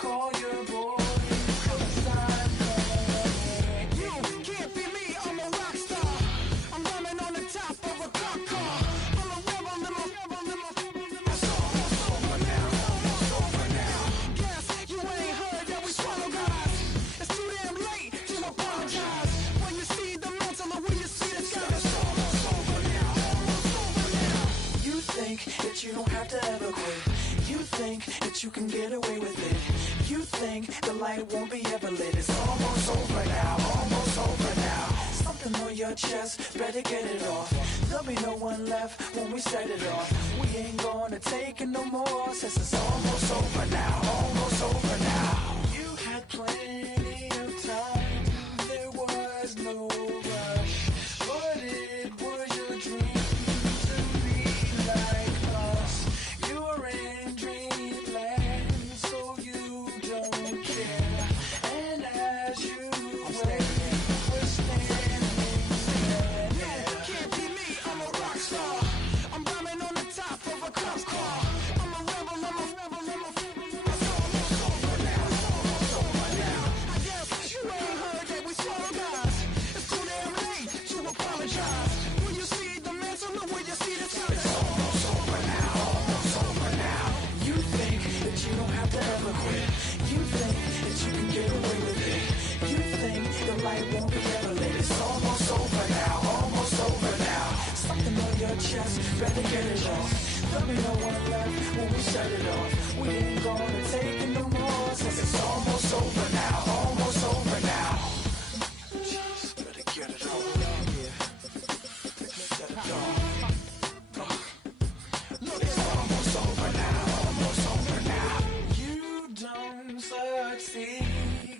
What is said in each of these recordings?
call your boy. 'Cause I'm ready. You can't be me, I'm a rock star. I'm running on the top of a cop car. I'm a rebel, it's almost over now, almost over now. Guess you ain't heard that we swallow guys. It's too damn late to apologize. When you see the mantle or when you see the sky, it's almost over now, almost over now. You think that you don't have to ever quit. You think that you can get away with it. You think the light won't be ever lit. It's almost over now, almost over now. Something on your chest, better get it off. There'll be no one left when we set it off. We ain't gonna take it no more, since it's almost over now, almost over now. You had plenty of time, there was no rush, but it was your dream to be like us. You're in dreamland, so you don't care. And as you wait, we're standing there. You can't be me, I'm a rock star. I'm rhyming on the top of a cop car. I'm a rebel, it's almost over now, almost over now. I guess you ain't heard that we swallow guys. It's too damn late to apologize. When you see the mantle or when you see the sky, it's almost over now, almost over now. You think that you don't have to ever quit. You think that you can get away with it. You think the light won't be ever lit. It's almost over now, almost over now. Something on your chest, better get it off. There'll be no one left when we set it off. We ain't gonna take it no more, since it's almost over now, almost over now. Just better get it off. Yeah. Set it off. Look, it's almost over now, almost over now. You don't succeed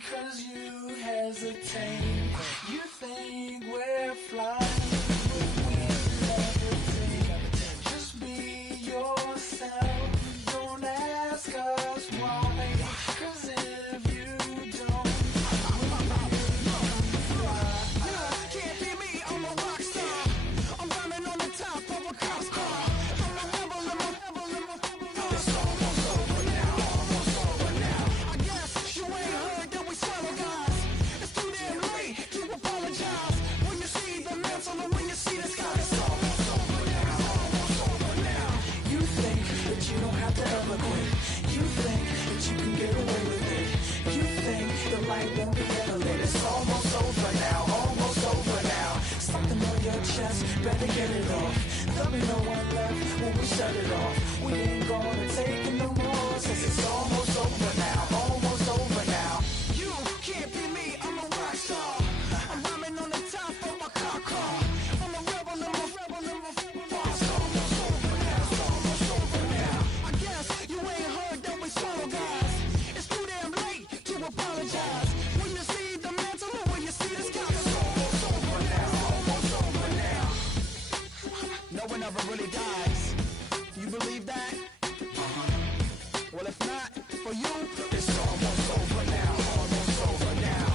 'cause you hesitate. You think we're flying, but we levitate. Just be yourself, don't ask us why. 'Cause if you don't, you can't be me, I'm a rock star. I'm running on the top of a cop's car. I'm a rebel, it's almost over now, almost over now. I guess you ain't heard that we swallow guys. It's too damn late to apologize. When you see the mantle or when you see the sky, it's almost over now, almost over now. You think that you don't have to ever quit. You think that you can get away with it. You think the light won't be ever lit. It's almost over now, almost over now. Something on your chest, better get it off. There'll be no one left when we set it off. We ain't gonna take it no more, since it's almost over now, almost over now. You can't be me, I'm a rock star. I'm rhyming on the top of my car car. I'm a rebel, it's almost over now, it's almost over now. I guess you ain't heard that we swallow guys. It's too damn late to apologize. When you see the mantle or when you see the sky, it's almost over now, almost over now. No one ever really dies. You believe that? Well, if not, for you, it's almost over now, almost over now.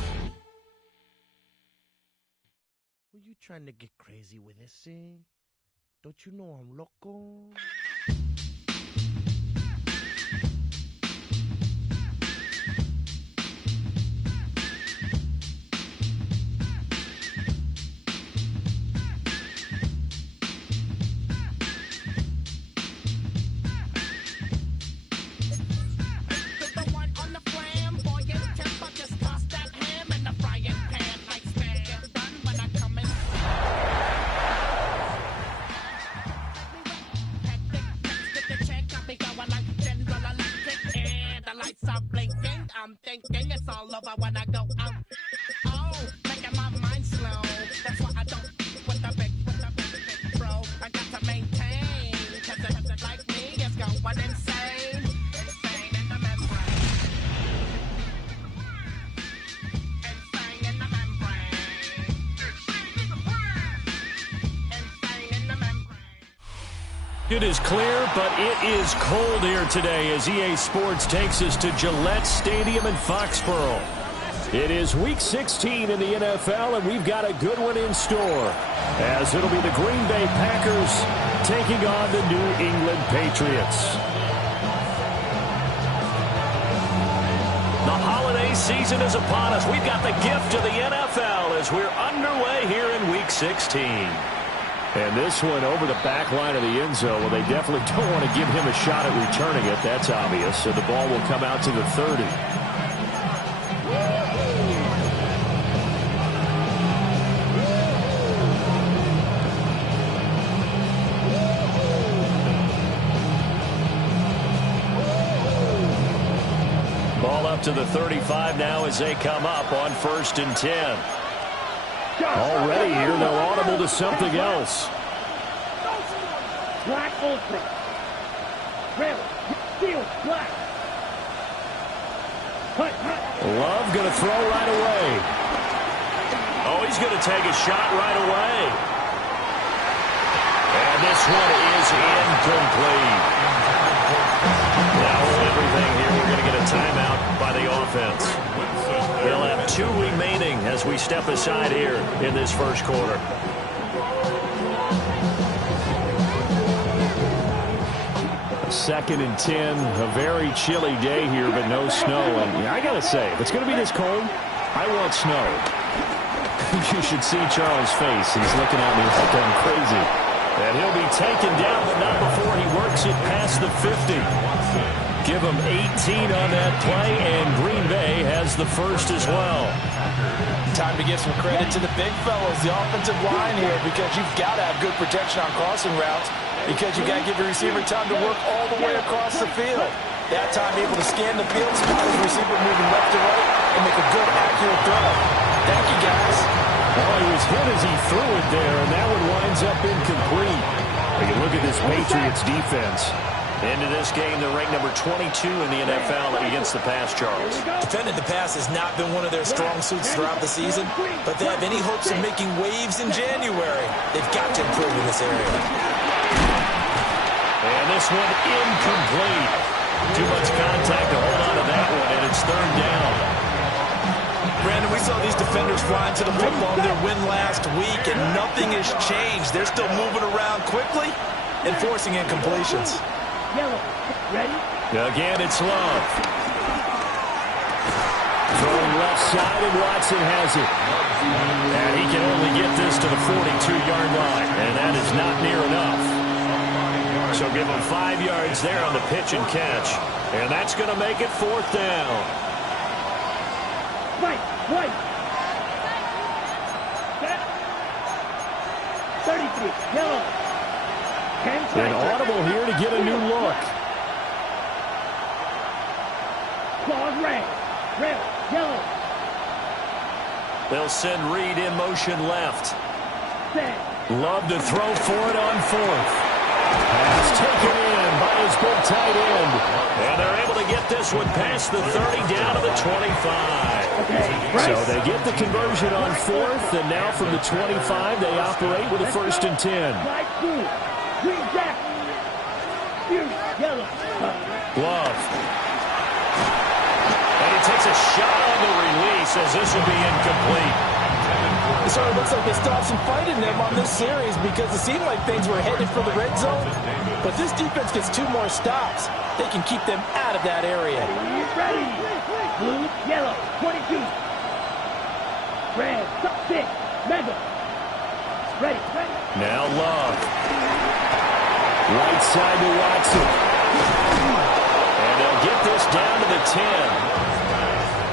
Were you trying to get crazy with this thing? Don't you know I'm loco? I'm thinking it's all over when I go out. Oh, making my mind slow. That's why I don't with the big bro. I got to maintain, 'cause it like me is going insane. Insane in the membrane. Insane in the membrane. Insane in the membrane. It is clear, but it is cold here today as EA Sports takes us to Gillette Stadium in Foxborough. It is Week 16 in the NFL, and we've got a good one in store, as it'll be the Green Bay Packers taking on the New England Patriots. season is upon us. We've got the gift of the NFL as we're underway here in Week 16. And this one over the back line of the end zone. Well, they definitely don't want to give him a shot at returning it. That's obvious. So the ball will come out to the 30. Ball up to the 35 now as they come up on 1st and 10. Already here, they're audible to something else. Black ultra. Red. Steel. Black. Love going to throw right away. Oh, he's going to take a shot right away. And this one is incomplete. Now with everything here, we're going to get a timeout by the offense. They'll have 2 remaining as we step aside here in this first quarter. Second and 10, a very chilly day here, but no snow. And I got to say, if it's going to be this cold, I want snow. You should see Charles' face. He's looking at me like I'm crazy. And he'll be taken down, but not before he works it past the 50. Give him 18 on that play, and Green Bay has the first as well. Time to give some credit to the big fellows, the offensive line here, because you've got to have good protection on crossing routes, because you've got to give the receiver time to work all the way across the field. That time able to scan the field, spot his receiver moving left to right, and make a good, accurate throw. Thank you, guys. Oh, he was hit as he threw it there, and that one winds up incomplete. You look at this Patriots defense. Into this game, they're ranked number 22 in the NFL against the pass, Charles. Defending the pass has not been one of their strong suits throughout the season, but they have any hopes of making waves in January. They've got to improve in this area. And this one incomplete. Too much contact to hold on to that one, and it's 3rd down. Brandon, we saw these defenders flying to the football in their win last week, and nothing has changed. They're still moving around quickly and forcing incompletions. Yellow. Ready? Again, it's Love. Throwing left side, and Watson has it. And he can only get this to the 42-yard line, and that is not near enough. So give him 5 yards there on the pitch and catch. And that's going to make it 4th down. Right. 33. Yellow. An audible here to get a new look. Claws red. Red. Yellow. They'll send Reed in motion left. Set. Love to throw for it on 4th. Pass taken in by his big tight end. And they're able to get this one past the 30 down to the 25. So they get the conversion on 4th, and now from the 25 they operate with a 1st and 10. Light blue. Green jack. Yellow. Love. And he takes a shot on the release as this will be incomplete. It sort of looks like they stopped some fight in them on this series because it seemed like things were headed for the red zone. But this defense gets 2 more stops. They can keep them out of that area. Ready. Blue. Yellow. 22. Red. 6. Mega. Ready. Now Love. Right side to Watson. And they'll get this down to the 10.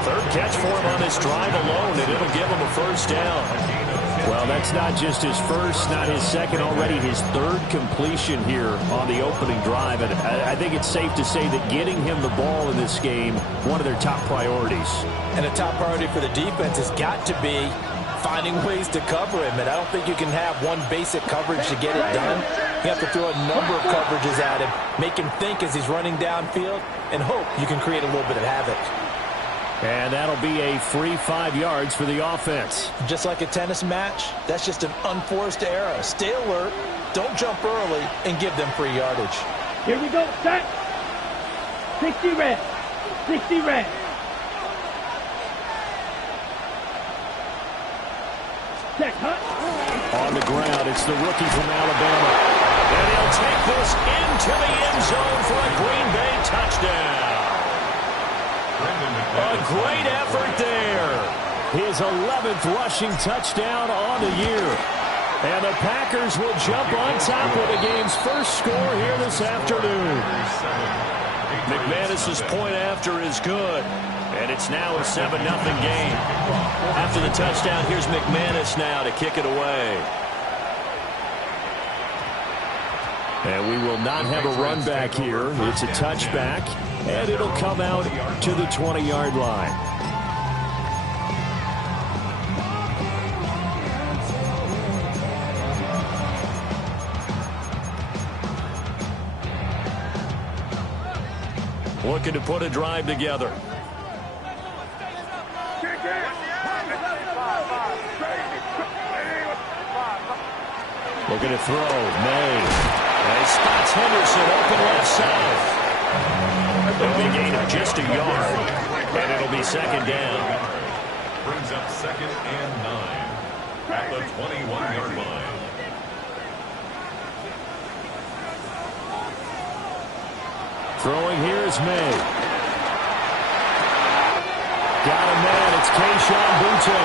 3rd catch for him on this drive alone, and it'll give him a 1st down. Well, that's not just his first, not his second, already his 3rd completion here on the opening drive. And I think it's safe to say that getting him the ball in this game, one of their top priorities. And a top priority for the defense has got to be finding ways to cover him. And I don't think you can have one basic coverage to get it done. You have to throw a number of coverages at him, make him think as he's running downfield, and hope you can create a little bit of havoc. And that'll be a free 5 yards for the offense. Just like a tennis match, that's just an unforced error. Stay alert, don't jump early, and give them free yardage. Here we go. Set. 60 red. 60 red. Set. Hut. On the ground, it's the rookie from Alabama. And he'll take this into the end zone for a Green Bay touchdown. A great effort there. His 11th rushing touchdown on the year. And the Packers will jump on top of the game's first score here this afternoon. McManus's point after is good. And it's now a 7-0 game. After the touchdown, here's McManus now to kick it away. And we will not have a run back here. It's a touchback, and it'll come out to the 20-yard line. Looking to put a drive together. Looking to throw. May. And he spots Henderson open left side. It'll be a gain of just a yard. And it'll be second down. Brings up 2nd and 9 at the 21-yard line. Throwing here is May. Got a man. It's Kayshon Boutte.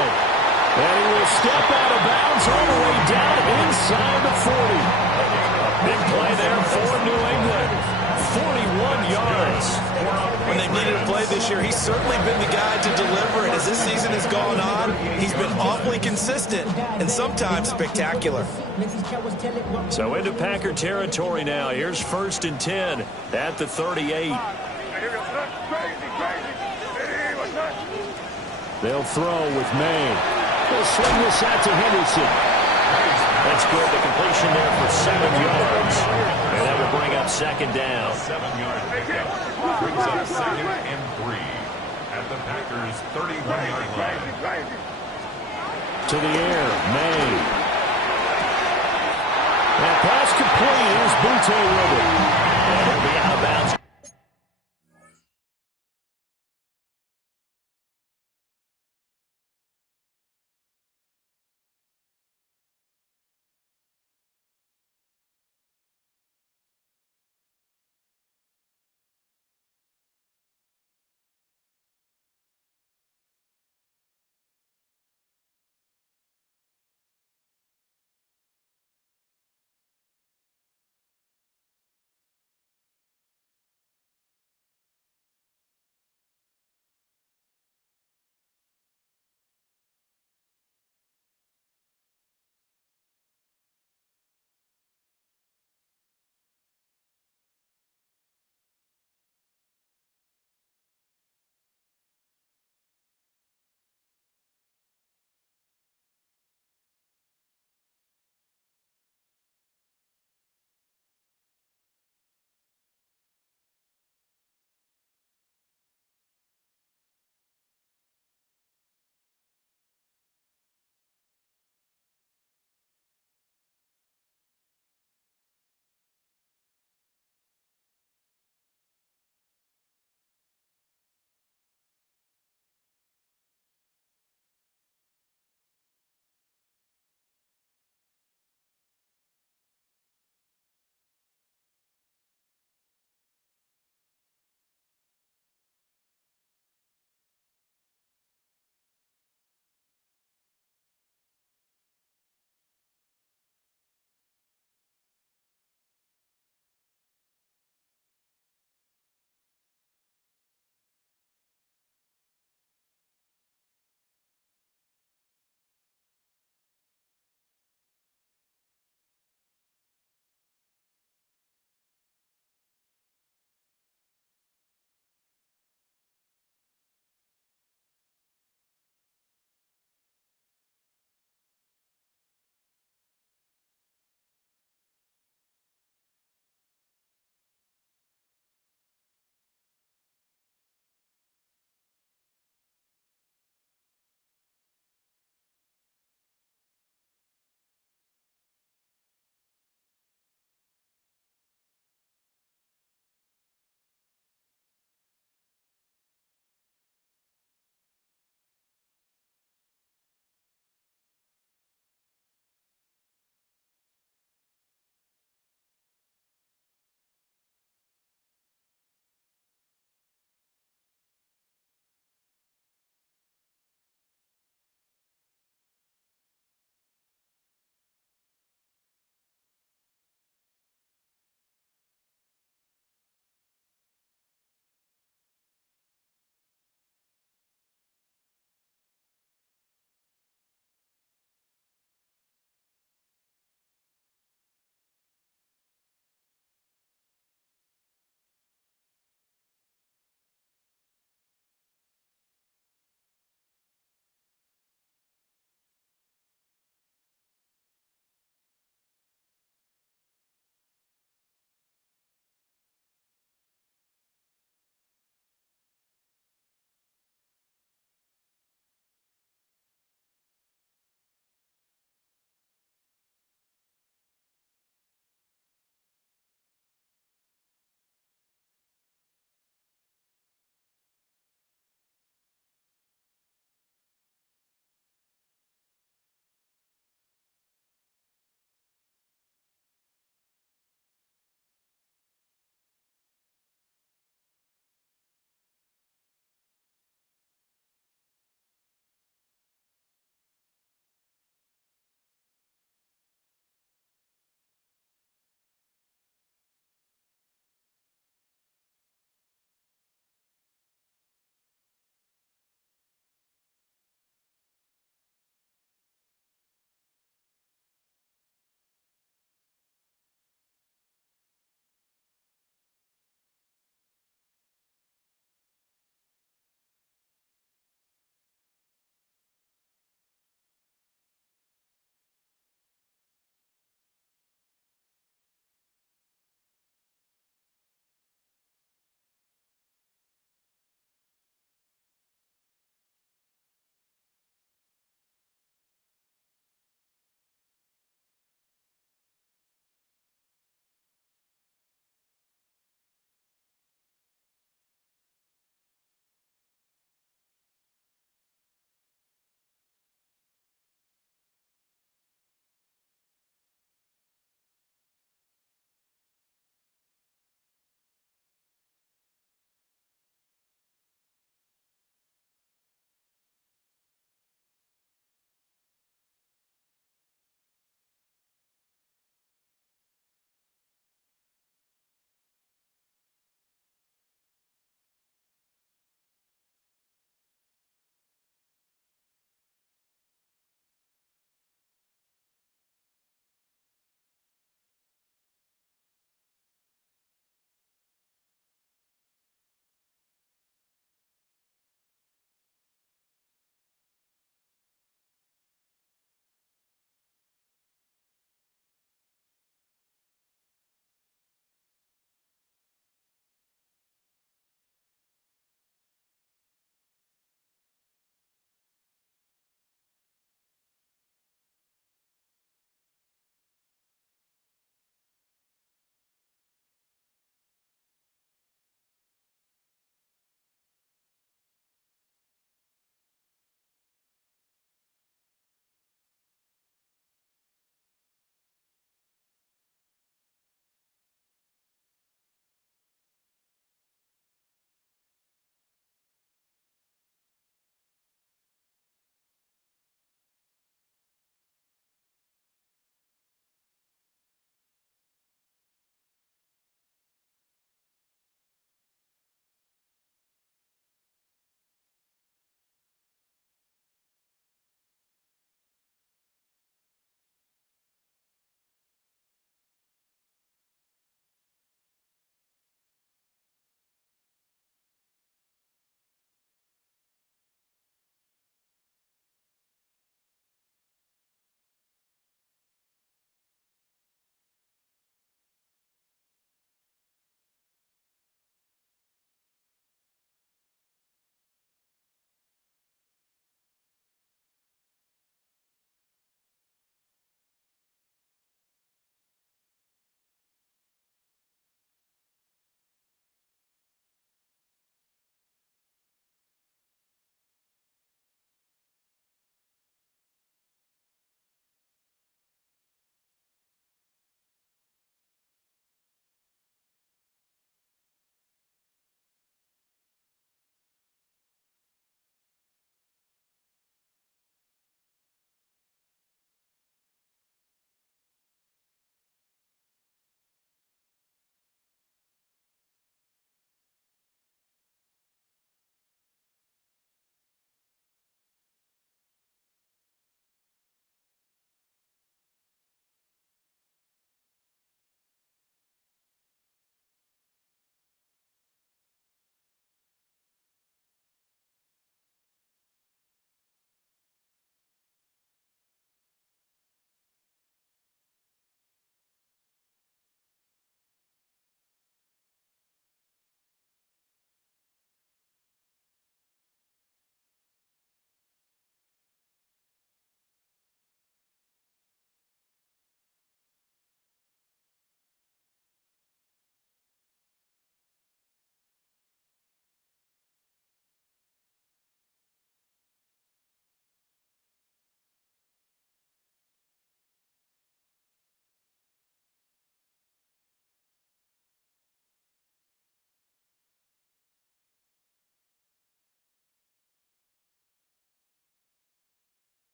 And he will step out of bounds all the way down inside the 40. Big play there for New England. 41 yards. When they've needed a play this year, he's certainly been the guy to deliver it. As this season has gone on, he's been awfully consistent and sometimes spectacular. So into Packer territory now. Here's 1st and 10 at the 38. They'll throw with May. They'll swing this out to Henderson. That's good. The completion there for 7 yards. And that will bring up second down. 7-yard pickup. Brings up 2nd and 3 at the Packers' 31-yard line. To the air, May. That pass complete. Here's Boutte with it. And it'll be out of bounds.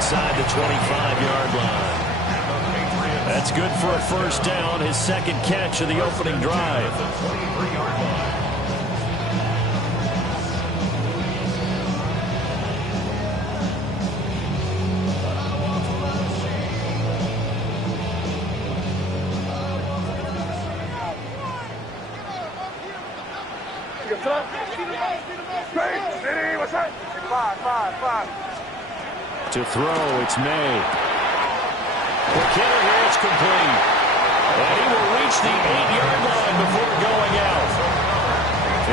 inside the 25-yard line. That's good for a first down, his second catch of the opening drive. To throw, it's May. McKinnon here, it's complete. And he will reach the 8-yard line before going out.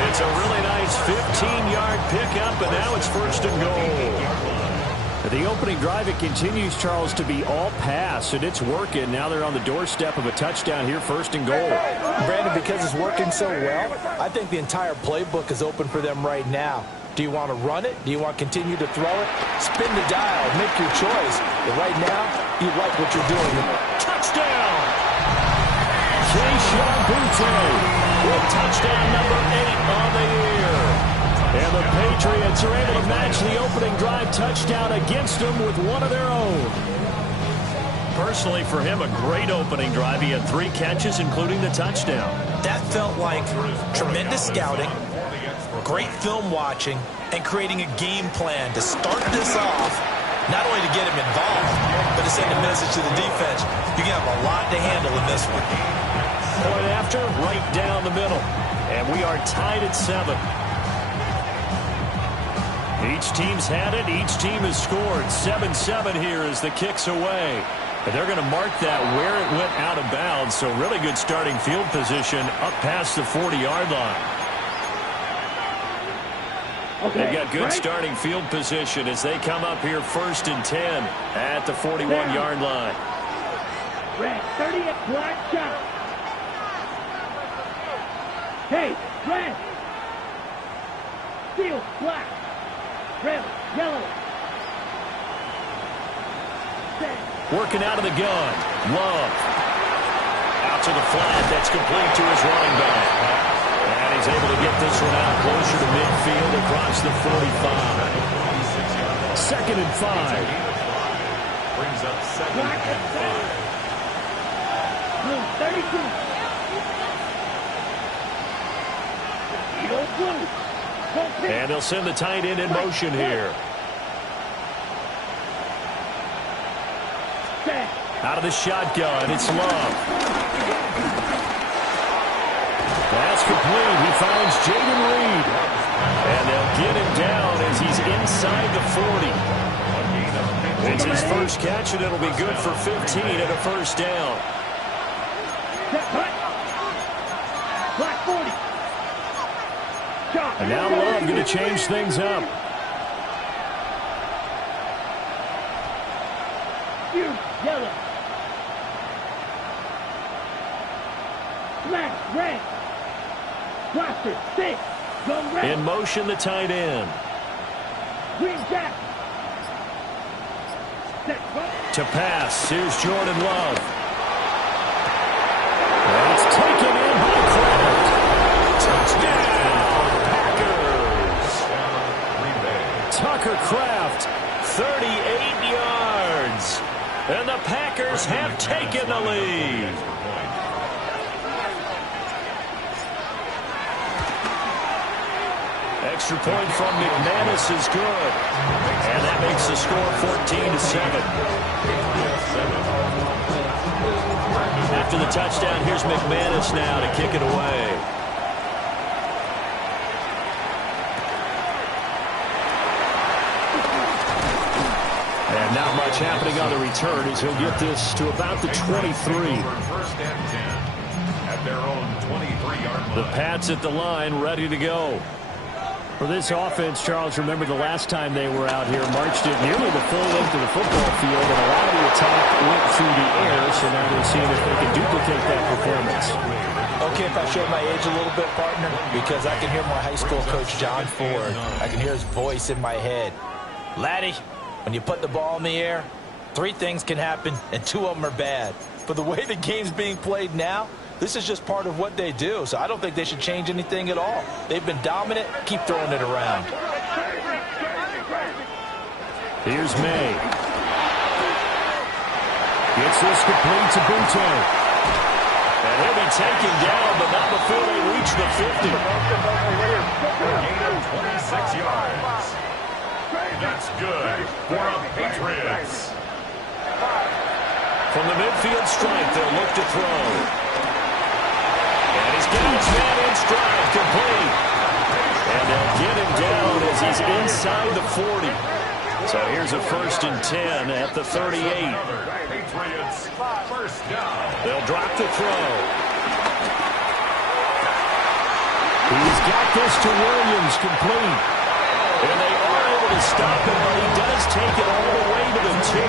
It's a really nice 15-yard pickup, and now it's first and goal. The opening drive, it continues, Charles, to be all pass, and it's working. Now they're on the doorstep of a touchdown here, first and goal. Brandon, because it's working so well, I think the entire playbook is open for them right now. Do you want to run it? Do you want to continue to throw it? Spin the dial. Make your choice. But right now, you like what you're doing. Touchdown! Kayshon Boutte with touchdown number 8 on the year. And the Patriots are able to match the opening drive touchdown against them with one of their own. Personally, for him, a great opening drive. He had 3 catches, including the touchdown. That felt like tremendous scouting, great film watching, and creating a game plan to start this off, not only to get him involved, but to send a message to the defense. You can have a lot to handle in this one. Point after, right down the middle. And we are tied at 7. Each team's had it. Each team has scored. 7-7 here as the kick's away. And they're going to mark that where it went out of bounds. So really good starting field position up past the 40-yard line. They've got good starting field position as they come up here first and 10 at the 41-yard line. Red, 30 black shot. Hey, red. Steel, black. Red, yellow. Working out of the gun. Love. Out to the flat. That's complete to his running back. And he's able to get this one out closer to midfield across the 45. 2nd and 5. Brings up 2nd and 5. And they'll send the tight end in motion here. Out of the shotgun, it's Love. That's complete. He finds Jaden Reed. And they'll get him down as he's inside the 40. It's his first catch, and it'll be good for 15 and a first down. Black 40. And now Love going to change things up. Yellow. Black, red. Blaster, 6. Go red. In motion, the tight end. Green jack. To pass, here's Jordan Love. And it's taken in by Kraft. Touchdown, Packers. Tucker Kraft, 38 yards. And the Packers have taken the lead. Extra point from McManus is good. And that makes the score 14-7. After the touchdown, here's McManus now to kick it away. And not much happening on the return as he'll get this to about the 23. First and 10 at their own 23-yard line. The Pats at the line, ready to go. For this offense, Charles, remember the last time they were out here, marched it nearly the full length of the football field, and a lot of the attack went through the air, so now they're seeing if they can duplicate that performance. Okay, if I show my age a little bit, partner, because I can hear my high school coach, John Ford. I can hear his voice in my head. Laddie, when you put the ball in the air, 3 things can happen, and 2 of them are bad. But the way the game's being played now, this is just part of what they do, so I don't think they should change anything at all. They've been dominant. Keep throwing it around. Here's May. Gets this complete to Butte. And he'll be taken down, but not before they reach the 50. Gain of 26 yards. That's good for the Patriots. From the midfield stripe, they'll look to throw. And he's got his man in stride, complete. And they'll get him down as he's inside the 40. So here's a 1st and 10 at the 38. Patriots first down. They'll drop the throw. He's got this to Williams, complete. And they are able to stop him, but he does take it all the way to the 2.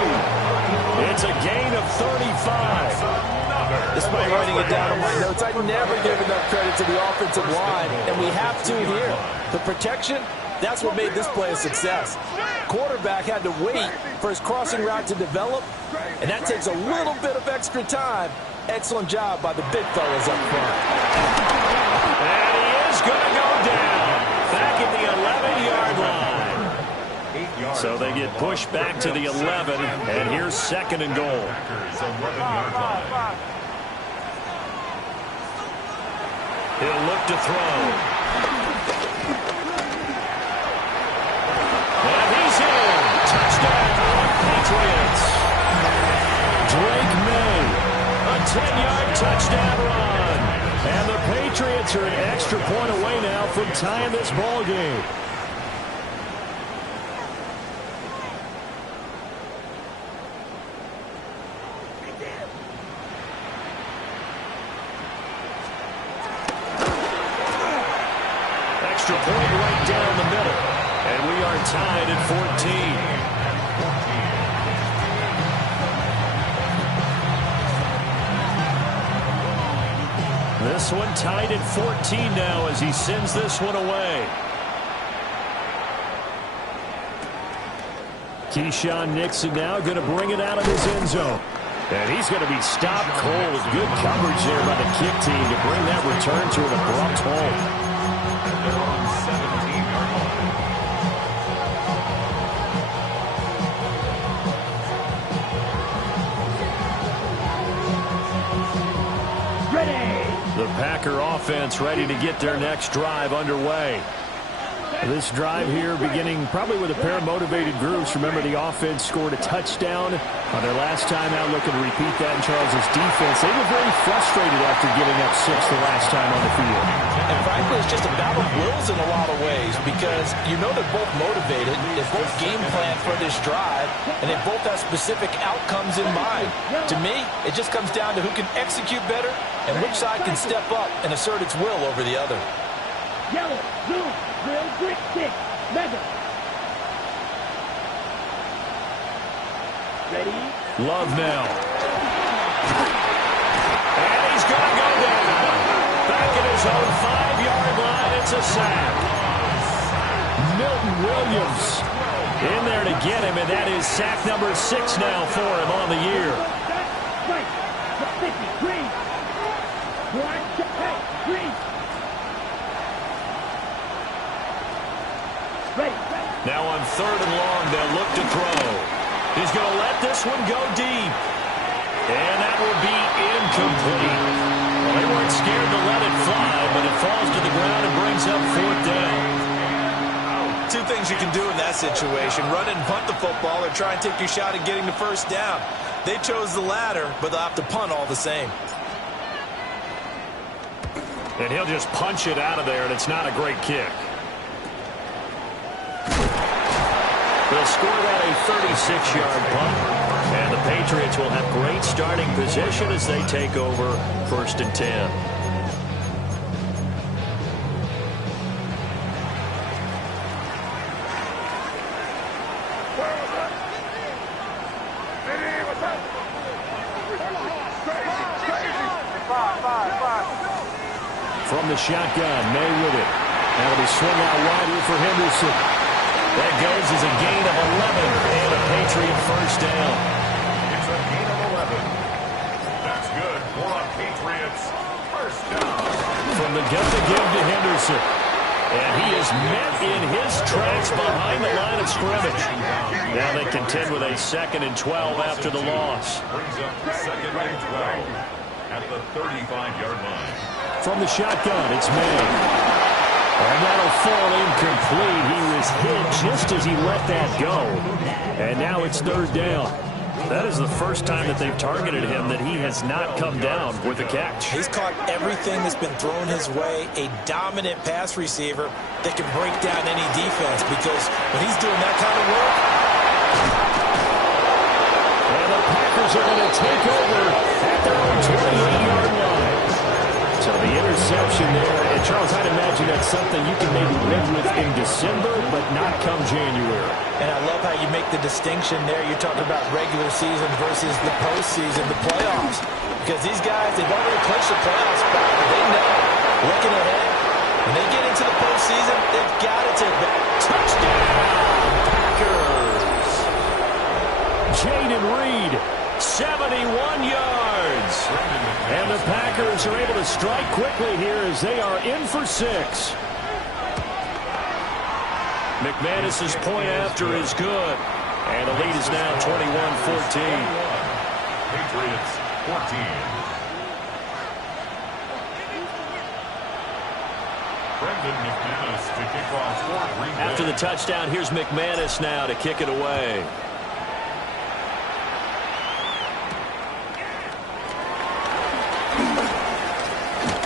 It's a gain of 35. Despite writing it down in my notes, I never give enough credit to the offensive line, and we have to here. The protection, that's what made this play a success. Quarterback had to wait for his crossing route to develop, and that takes a little bit of extra time. Excellent job by the big fellas up front. And he is going to go down back at the 11-yard line. So they get pushed back to the 11, and here's 2nd and goal. 11-yard line. He'll look to throw. And he's in. Touchdown, Patriots. Drake May, a 10-yard touchdown run. And the Patriots are an extra point away now from tying this ball game. Extra point right down the middle. And we are tied at 14. This one tied at 14 now as he sends this one away. Keyshawn Nixon now going to bring it out of his end zone. And he's going to be stopped cold with good coverage there by the kick team to bring that return to an abrupt halt. They're on 17-yard line. The Packer offense ready to get their next drive underway. This drive here beginning probably with a pair of motivated groups. Remember, the offense scored a touchdown on their last time out, looking to repeat that in Charles' defense. They were very frustrated after giving up 6 the last time on the field. And frankly, it's just a battle of wills in a lot of ways because you know they're both motivated, they both game plan for this drive, and they both have specific outcomes in mind. To me, it just comes down to who can execute better and which side can step up and assert its will over the other. Yellow, blue, real quick kick, mega. Ready? Love now. And he's going to go down. Back at his own 5-yard line, it's a sack. Milton Williams in there to get him, and that is sack number 6 now for him on the year. Right, 50, green. Black, hey, green. Now on 3rd and long, they'll look to throw. He's going to let this one go deep. And that will be incomplete. Well, they weren't scared to let it fly, but it falls to the ground and brings up 4th down. Two things you can do in that situation: run it and punt the football, or try and take your shot at getting the 1st down. They chose the latter, but they'll have to punt all the same. And he'll just punch it out of there, and it's not a great kick. They'll score that a 36-yard punt, and the Patriots will have great starting position as they take over 1st and 10. From the shotgun, May with it. That'll be swung out wide here for Henderson. That goes as a gain of 11 and a Patriot 1st down. It's a gain of 11. That's good for a Patriots 1st down. From the gun to give to Henderson. And he is met in his tracks behind the line of scrimmage. Now they contend with a 2nd and 12 after the loss. Brings up 2nd and 12 at the 35-yard line. From the shotgun, it's May. And that'll fall incomplete. He was hit just as he let that go. And now it's 3rd down. That is the first time that they've targeted him that he has not come down with a catch. He's caught everything that's been thrown his way. A dominant pass receiver that can break down any defense, because when he's doing that kind of work. And the Packers are going to take over at their own 28-yard line. So the interception there, and Charles, I'd imagine that's something you can maybe live with in December, but not come January. And I love how you make the distinction there. You're talking about regular season versus the postseason, the playoffs. Because these guys, they've already clinched the playoff spot, but they know, looking ahead, when they get into the postseason, they've got to take back. Touchdown, Packers! Jaden Reed, 71 yards. And the Packers are able to strike quickly here as they are in for 6. McManus's point after is good. And the lead is now 21-14. Patriots 14. Brendan McManus to kick off for Green Bay. After the touchdown, here's McManus now to kick it away.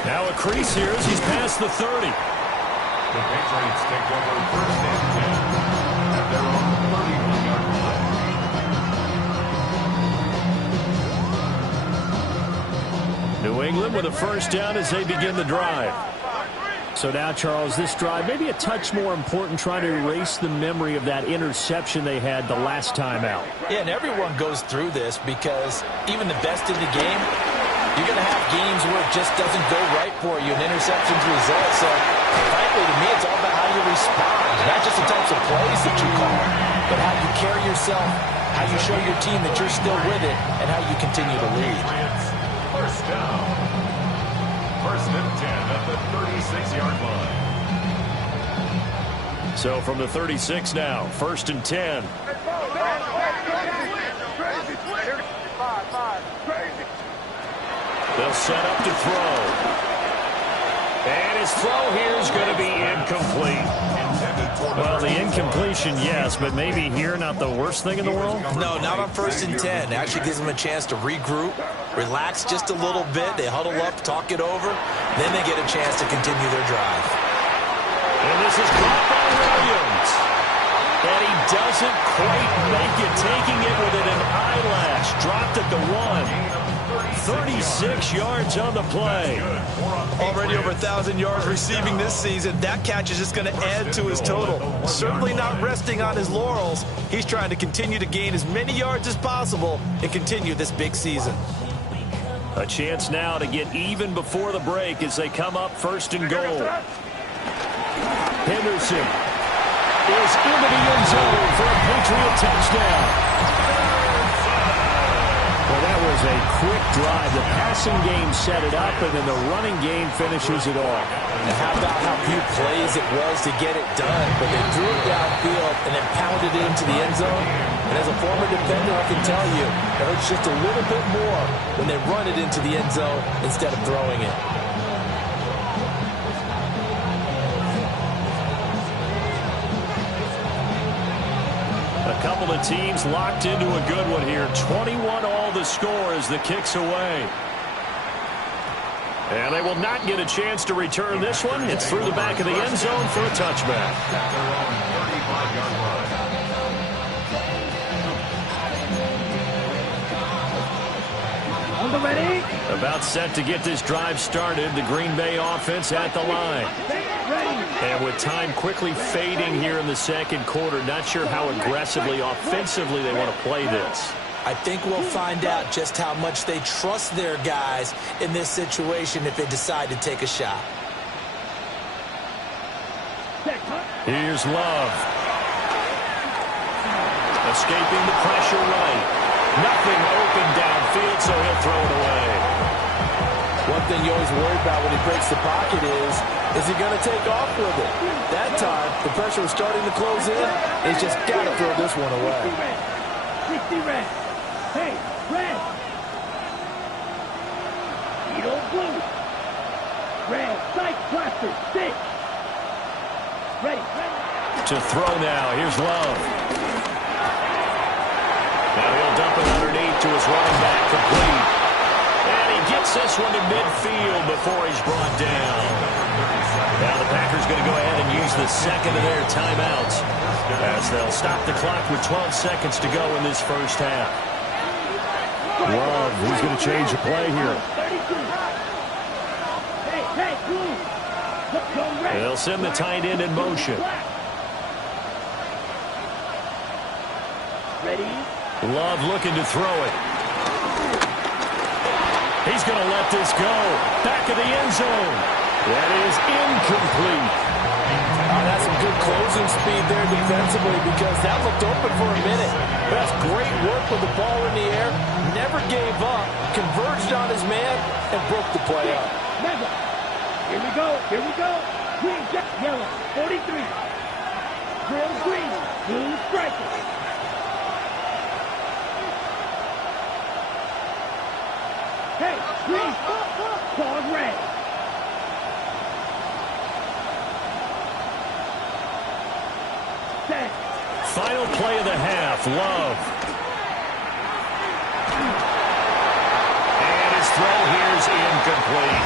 Now a crease here as he's past the 30. The Patriots take over 1st and 10 at their own 31-yard line. New England with a 1st down as they begin the drive. So now, Charles, this drive maybe a touch more important, trying to erase the memory of that interception they had the last time out. Yeah, and everyone goes through this, because even the best in the game, you're going to have games where it just doesn't go right for you, and interceptions result. So, frankly, to me, it's all about how you respond. Not just the types of plays that you call, but how you carry yourself, how you show your team that you're still with it, and how you continue to lead. Patriots 1st down. 1st and 10 at the 36-yard line. So from the 36 now, 1st and 10. They'll set up to throw. And his throw here is going to be incomplete. Well, the incompletion, yes, but maybe here not the worst thing in the world? No, not on 1st and 10. It actually gives them a chance to regroup, relax just a little bit. They huddle up, talk it over. Then they get a chance to continue their drive. And this is caught by Williams. And he doesn't quite make it, taking it within an eyelash. Dropped at the 1. 36 yards on the play. Already over 1,000 yards receiving this season. That catch is just going to add to his total. Certainly not resting on his laurels. He's trying to continue to gain as many yards as possible and continue this big season. A chance now to get even before the break as they come up 1st and goal. Henderson is into the end zone for a Patriot touchdown. Well, that was a quick drive. The passing game set it up, and then the running game finishes it off. And how about how few plays it was to get it done? But they drew it downfield and then pounded it into the end zone. And as a former defender, I can tell you, it hurts just a little bit more when they run it into the end zone instead of throwing it. A couple of teams locked into a good one here. 21 all the score as the kick's away. And they will not get a chance to return this one. It's through the back of the end zone for a touchback. On the ready. About set to get this drive started. The Green Bay offense at the line. And with time quickly fading here in the 2nd quarter, not sure how aggressively, offensively they want to play this. I think we'll find out just how much they trust their guys in this situation if they decide to take a shot. Here's Love. Escaping the pressure right. Nothing open downfield, so he'll throw it away. One thing you always worry about when he breaks the pocket is he going to take off with it? That time, the pressure was starting to close in. He's just got to throw this one away. 60 red. Hey, red. Edo blue. Red, sight blaster, 6. Ready. To throw now. Here's Love. Now he'll dump it underneath to his running back, complete. And he gets this one to midfield before he's brought down. Now the Packers going to go ahead and use the second of their timeouts as they'll stop the clock with 12 seconds to go in this first half. Love, he's going to change the play here. 32. Hey, blue. They'll send the tight end in motion. Ready? Love looking to throw it. He's going to let this go. Back of the end zone. That is incomplete. That's some good closing speed there defensively because that looked open for a minute. That's great work with the ball in the air. Never gave up. Converged on his man and broke the play up. Mega. Here we go. Green, yellow, 43. Drill green, blue striker. Hey, green, pause red. Set. Final play of the half, Love. And his throw here's incomplete.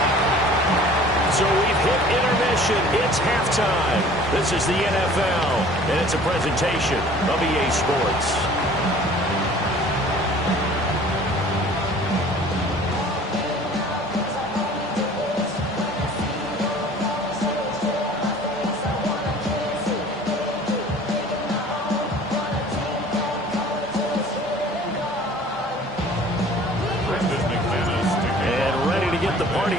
So we've hit intermission. It's halftime. This is the NFL, and it's a presentation of EA Sports.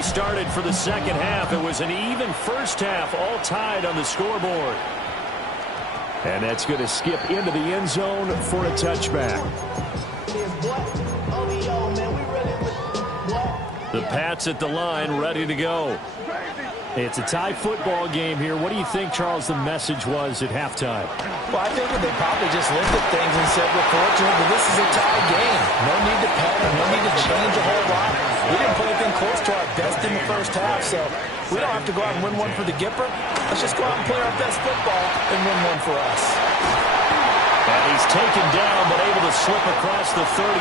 Started for the second half. It was an even first half, all tied on the scoreboard. And that's going to skip into the end zone for a touchback. The Pats at the line, ready to go. It's a tie football game here. What do you think, Charles, the message was at halftime? Well, I think that they probably just looked at things and said, we're fortunate that this is a tie game. No need to panic, no need to change a whole lot. We didn't play anything close to our best in the first half, so we don't have to go out and win one for the Gipper. Let's just go out and play our best football and win one for us. And he's taken down, but able to slip across the 35.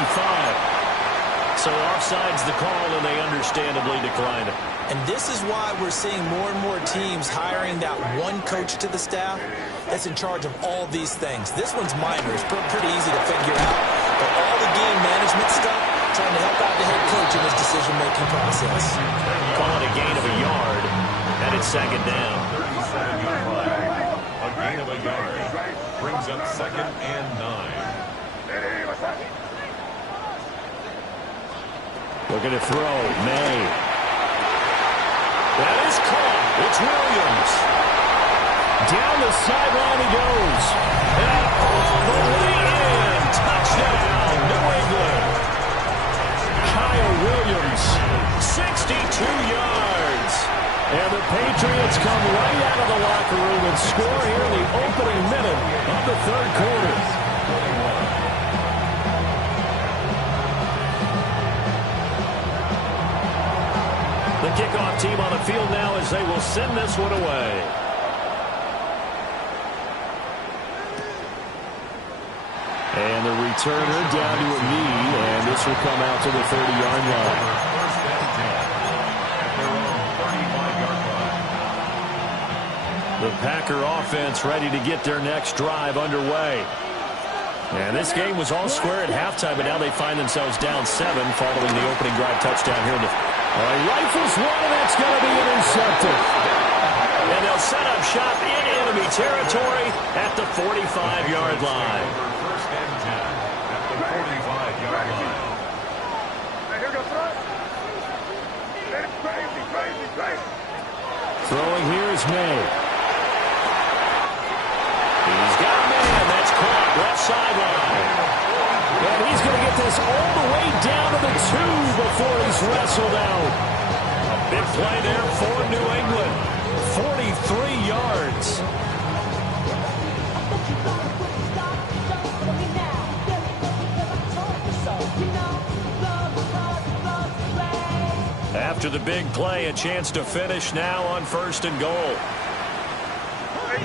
So offside's the call, and they understandably decline it. And this is why we're seeing more and more teams hiring that one coach to the staff that's in charge of all these things. This one's minor. It's pretty easy to figure out. But all the game management stuff, trying to help out the head coach in his decision-making process. Call it a gain of a yard, and it's second down. 37-yard line. A gain of a yard brings up second and 9. Looking to throw. May. That is caught. It's Williams. Down the sideline he goes. And all the way in. Touchdown, New England. Kyle Williams, 62 yards. And the Patriots come right out of the locker room and score here in the opening minute of the third quarter. The kickoff team on the field now as they will send this one away. And the returner down to a knee, and this will come out to the 30-yard line. First and 10 at their own 35-yard line. The Packer offense ready to get their next drive underway. And this game was all square at halftime, but now they find themselves down 7 following the opening drive touchdown here in the... Rifles one, and that's going to be intercepted. And they'll set up shop in enemy territory at the 45-yard line. First and 10 at the 45-yard line. Throwing here is May. He's got a man. That's caught. Left sideline. And he's going to get this all the way down to the 2 before he's wrestled out. Big play there for New England. 43 yards. After the big play, a chance to finish now on 1st and goal.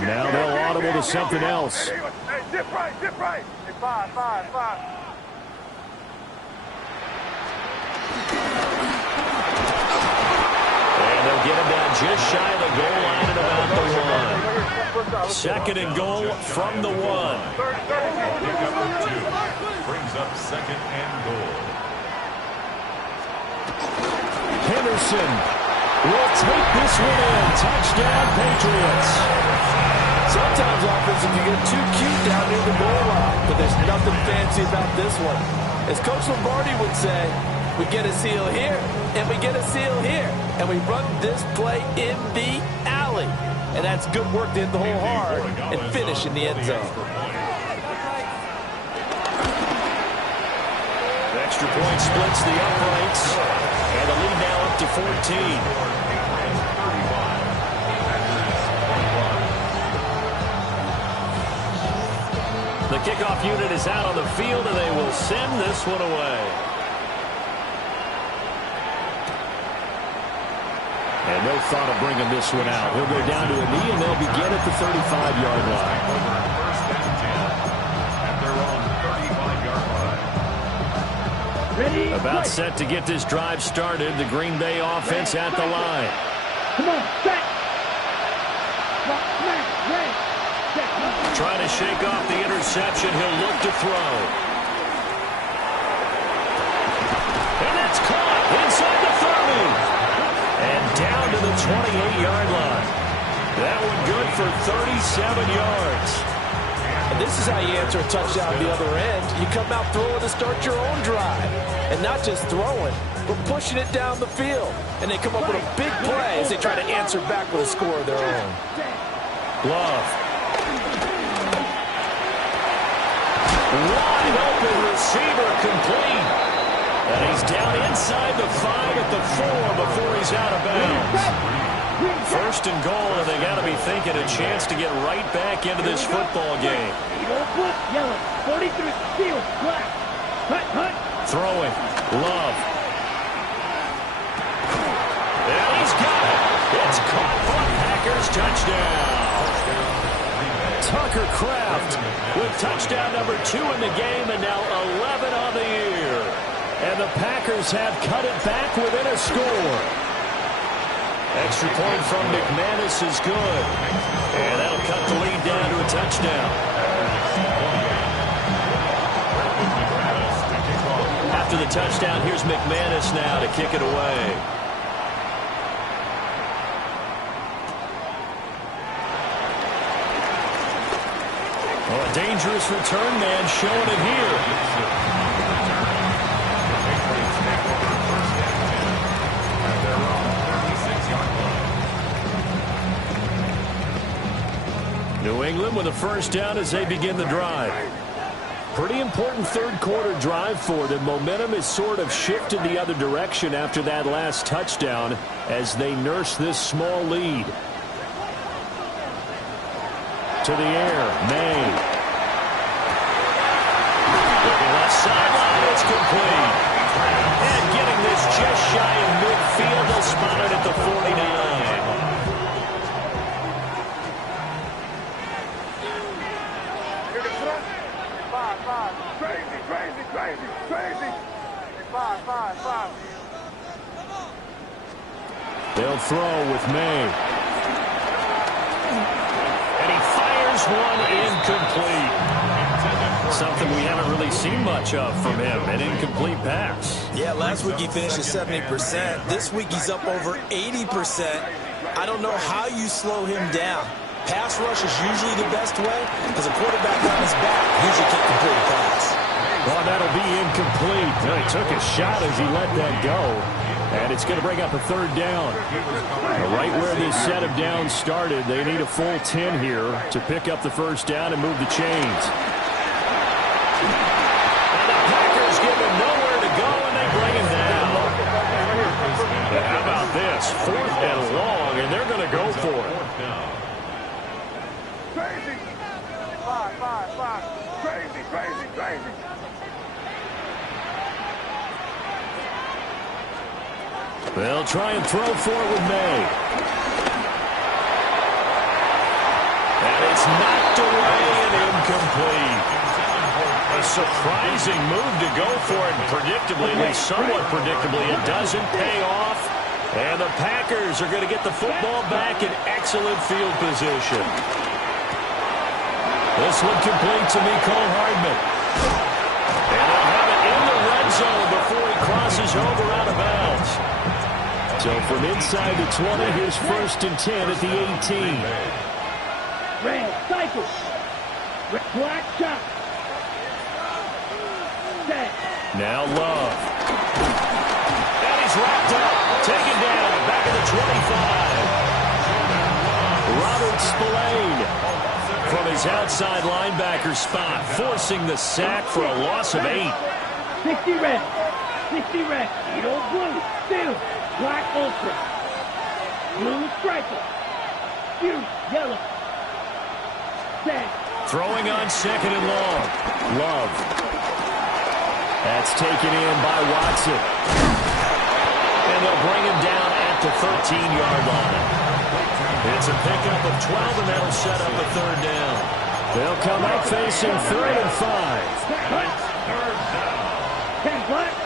Now they'll audible to something else. Hey, dip right. Hey, five. And they'll get him down just shy of the goal line at about the 1. 2nd and goal from the 1. Pick up the 2. Brings up 2nd and goal. Henderson will take this one in. Touchdown, Patriots. Sometimes offense, you get too cute down near the goal line, but there's nothing fancy about this one. As Coach Lombardi would say, we get a seal here, and we get a seal here, and we run this play in the alley. And that's good work to hit the hole hard and finish in the end zone. The extra point splits the uprights, and the lead now up to 14. The kickoff unit is out on the field, and they will send this one away. And no thought of bringing this one out. He'll go down to a knee, and they'll begin at the 35-yard line. First and 10 at their own 35-yard line. Ready? About set to get this drive started. The Green Bay offense at the line. Come on, set. Ready. Trying to shake off the interception. He'll look to throw. And that's caught inside the 30. And down to the 28-yard line. That one good for 37 yards. And this is how you answer a touchdown the other end. You come out throwing to start your own drive. And not just throwing, but pushing it down the field. And they come up with a big play as they try to answer back with a score of their own. Love. Wide open receiver complete. And he's down inside the 5 at the 4 before he's out of bounds. 1st and goal, and they got to be thinking a chance to get right back into this football game. Yellow, 43, steel, black. Hut. Throwing. Love. And he's got it. It's caught for a Packers touchdown. Tucker Kraft with touchdown number 2 in the game, and now 11 on the year. And the Packers have cut it back within a score. Extra point from McManus is good. And that'll cut the lead down to a touchdown. After the touchdown, here's McManus now to kick it away. Oh, a dangerous return man showing it here. New England with a first down as they begin the drive. Pretty important third quarter drive for them. Momentum has sort of shifted the other direction after that last touchdown as they nurse this small lead. To the air, May. Looking left sideline, it's complete. And getting this just shy of midfield, they'll spot it at the 49. Crazy. 5. They'll throw with May. And he fires one incomplete. Something we haven't really seen much of from him, an incomplete pass. Yeah, last week he finished at 70%. This week he's up over 80%. I don't know how you slow him down. Pass rush is usually the best way because a quarterback on his back usually can't complete a pass. Well, that'll be incomplete. Well, he took a shot as he let that go. And it's going to bring up a third down. Right where this set of downs started, they need a full 10 here to pick up the first down and move the chains. And the Packers give him nowhere to go, and they bring him down. How about this? They'll try and throw for it with May. And it's knocked away and incomplete. A surprising move to go for it. Predictably, at least somewhat predictably, it doesn't pay off. And the Packers are going to get the football back in excellent field position. This one complete to Mecole Hardman. And they'll have it in the red zone before he crosses over out of bounds. So from inside the 20, here's 1st and 10 at the 18. Red, cycle. Red, black shot. Set. Now Love. And he's wrapped up. Taken down. Back at the 25. Robert Spillane from his outside linebacker spot, forcing the sack for a loss of 8. 60 red. 60 red. Edo blue. Still. Black ultra. Blue striker. Huge yellow. Set. Throwing on 2nd and long. Love. That's taken in by Watson. And they'll bring him down at the 13-yard line. It's a pickup of 12, and that'll set up a 3rd down. They'll come up facing 3rd and 5. 10 black.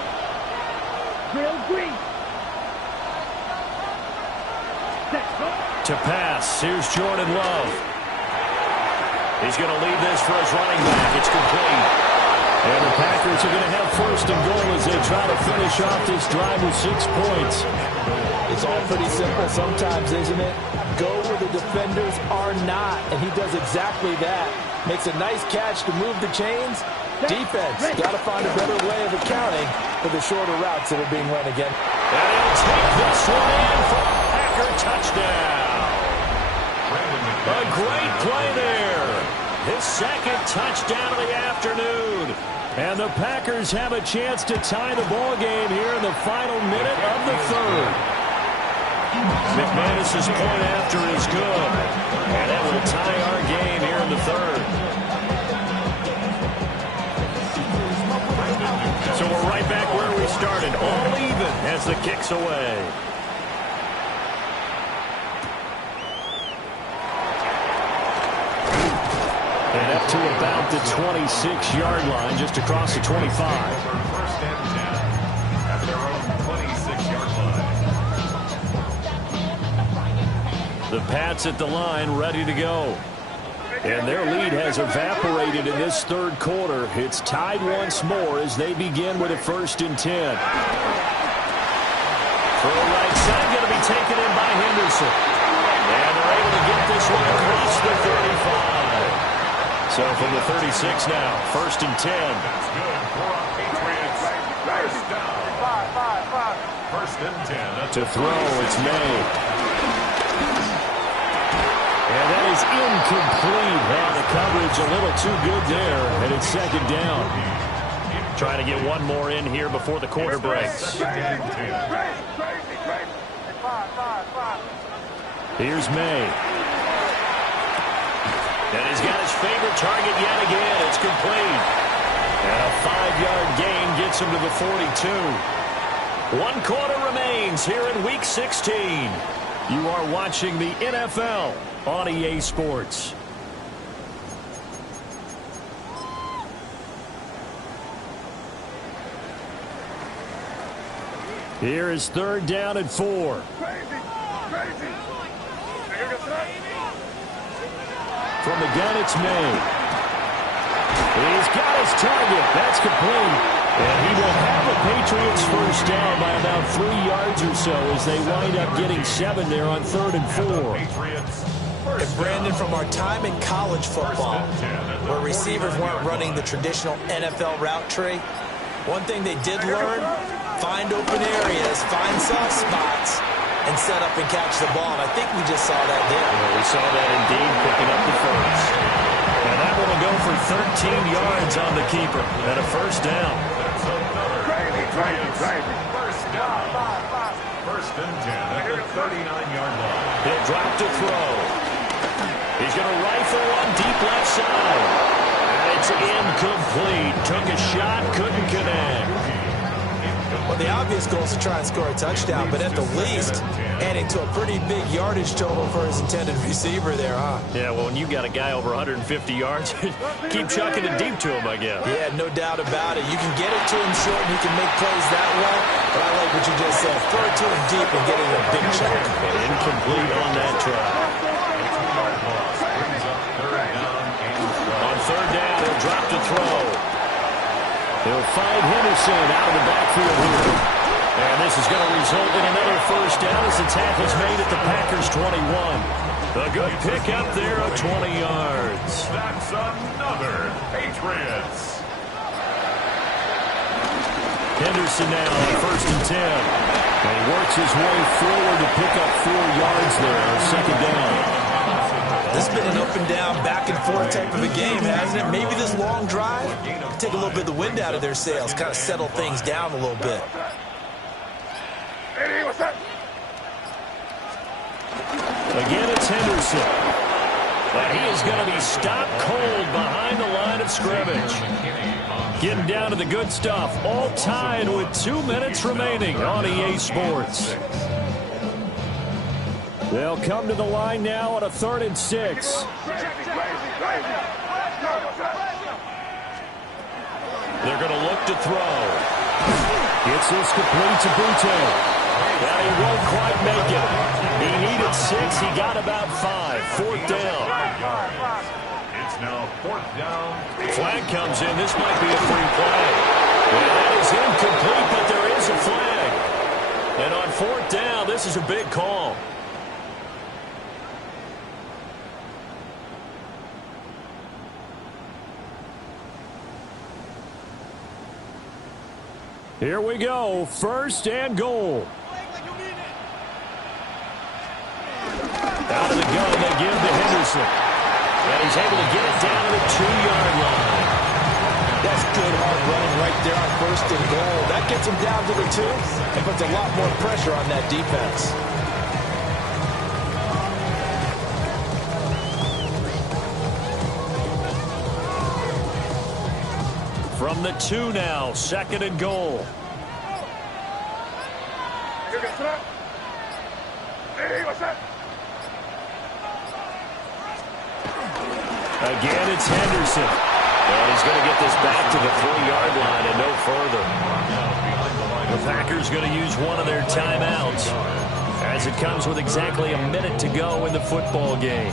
Drill green. To pass, here's Jordan Love. He's going to leave this for his running back. It's complete. And the Packers are going to have 1st and goal as they try to finish off this drive with 6 points. It's all pretty simple sometimes, isn't it? Go where the defenders are not, and he does exactly that. Makes a nice catch to move the chains. Defense, got to find a better way of accounting for the shorter routes that are being run again. And he'll take this one in for a Packer touchdown. A great play there. His 2nd touchdown of the afternoon. And the Packers have a chance to tie the ball game here in the final minute of the 3rd. McManus's point after is good. And that will tie our game here in the 3rd. So we're right back where we started. All even as the kick's away. And up to about the 26-yard line, just across the 25. 1st and 10 at their own 26-yard line. The Pats at the line, ready to go. And their lead has evaporated in this 3rd quarter. It's tied once more as they begin with a 1st and 10. For the right side, going to be taken in by Henderson. And they're able to get this one across the 35. So from the 36 now, 1st and 10. That's good for our Patriots. 1st down. 1st and 10. To throw, it's May. And that is incomplete. The coverage a little too good there, and it's 2nd down. Trying to get one more in here before the quarter breaks. Here's May. And he's got his favorite target yet again. It's complete. And a 5-yard gain gets him to the 42. 1 quarter remains here in Week 16. You are watching the NFL on EA Sports. Here is 3rd down and 4. From the gun, it's May. He's got his target. That's complete. And he will have the Patriots 1st down by about 3 yards or so as they wind up getting 7 there on 3rd and 4. And Brandon, from our time in college football, where receivers weren't running the traditional NFL route tree, one thing they did learn, find open areas, find soft spots, and set up and catch the ball. And I think we just saw that there. Well, we saw that indeed, picking up the 1st. And that one will go for 13 yards on the keeper and a 1st down. First down. 1st and 10 at the 39-yard line. He'll drop to throw. He's going to rifle one deep left side. And it's incomplete. Took a shot, couldn't connect. Well, the obvious goal is to try and score a touchdown, but at the least, adding to a pretty big yardage total for his intended receiver there, huh? Yeah, well, when you got a guy over 150 yards, keep chucking it deep to him, I guess. Yeah, no doubt about it. You can get it to him short, and he can make plays that way, but I like what you just said. Throw it to him deep and get it a big chunk. Incomplete on that try. On third down, he'll drop to throw. He'll find Henderson out of the backfield here. And this is going to result in another first down as the tackle's made at the Packers' 21. A good pick up there of 20 yards. That's another Patriots. Henderson now on first and 10. And he works his way forward to pick up 4 yards there on second down. This has been an up-and-down, back-and-forth type of a game, hasn't it? Maybe this long drive take a little bit of the wind out of their sails, kind of settle things down a little bit. Again, it's Henderson. But he is going to be stopped cold behind the line of scrimmage. Getting down to the good stuff, all tied with 2 minutes remaining on EA Sports. They'll come to the line now on a 3rd and 6. They're going to look to throw. It's this complete to Butte. But he won't quite make it. He needed 6. He got about 5. 4th down. It's now 4th down. Flag comes in. This might be a free play. And that is incomplete, but there is a flag. And on 4th down, this is a big call. Here we go, 1st and goal. Out of the gun, they give to Henderson. And he's able to get it down to the 2-yard line. That's good hard running right there on 1st and goal. That gets him down to the 2 and puts a lot more pressure on that defense. From the 2 now, 2nd and goal. Again, it's Henderson. And he's going to get this back to the 3-yard line and no further. The Packers going to use one of their timeouts as it comes with exactly a minute to go in the football game.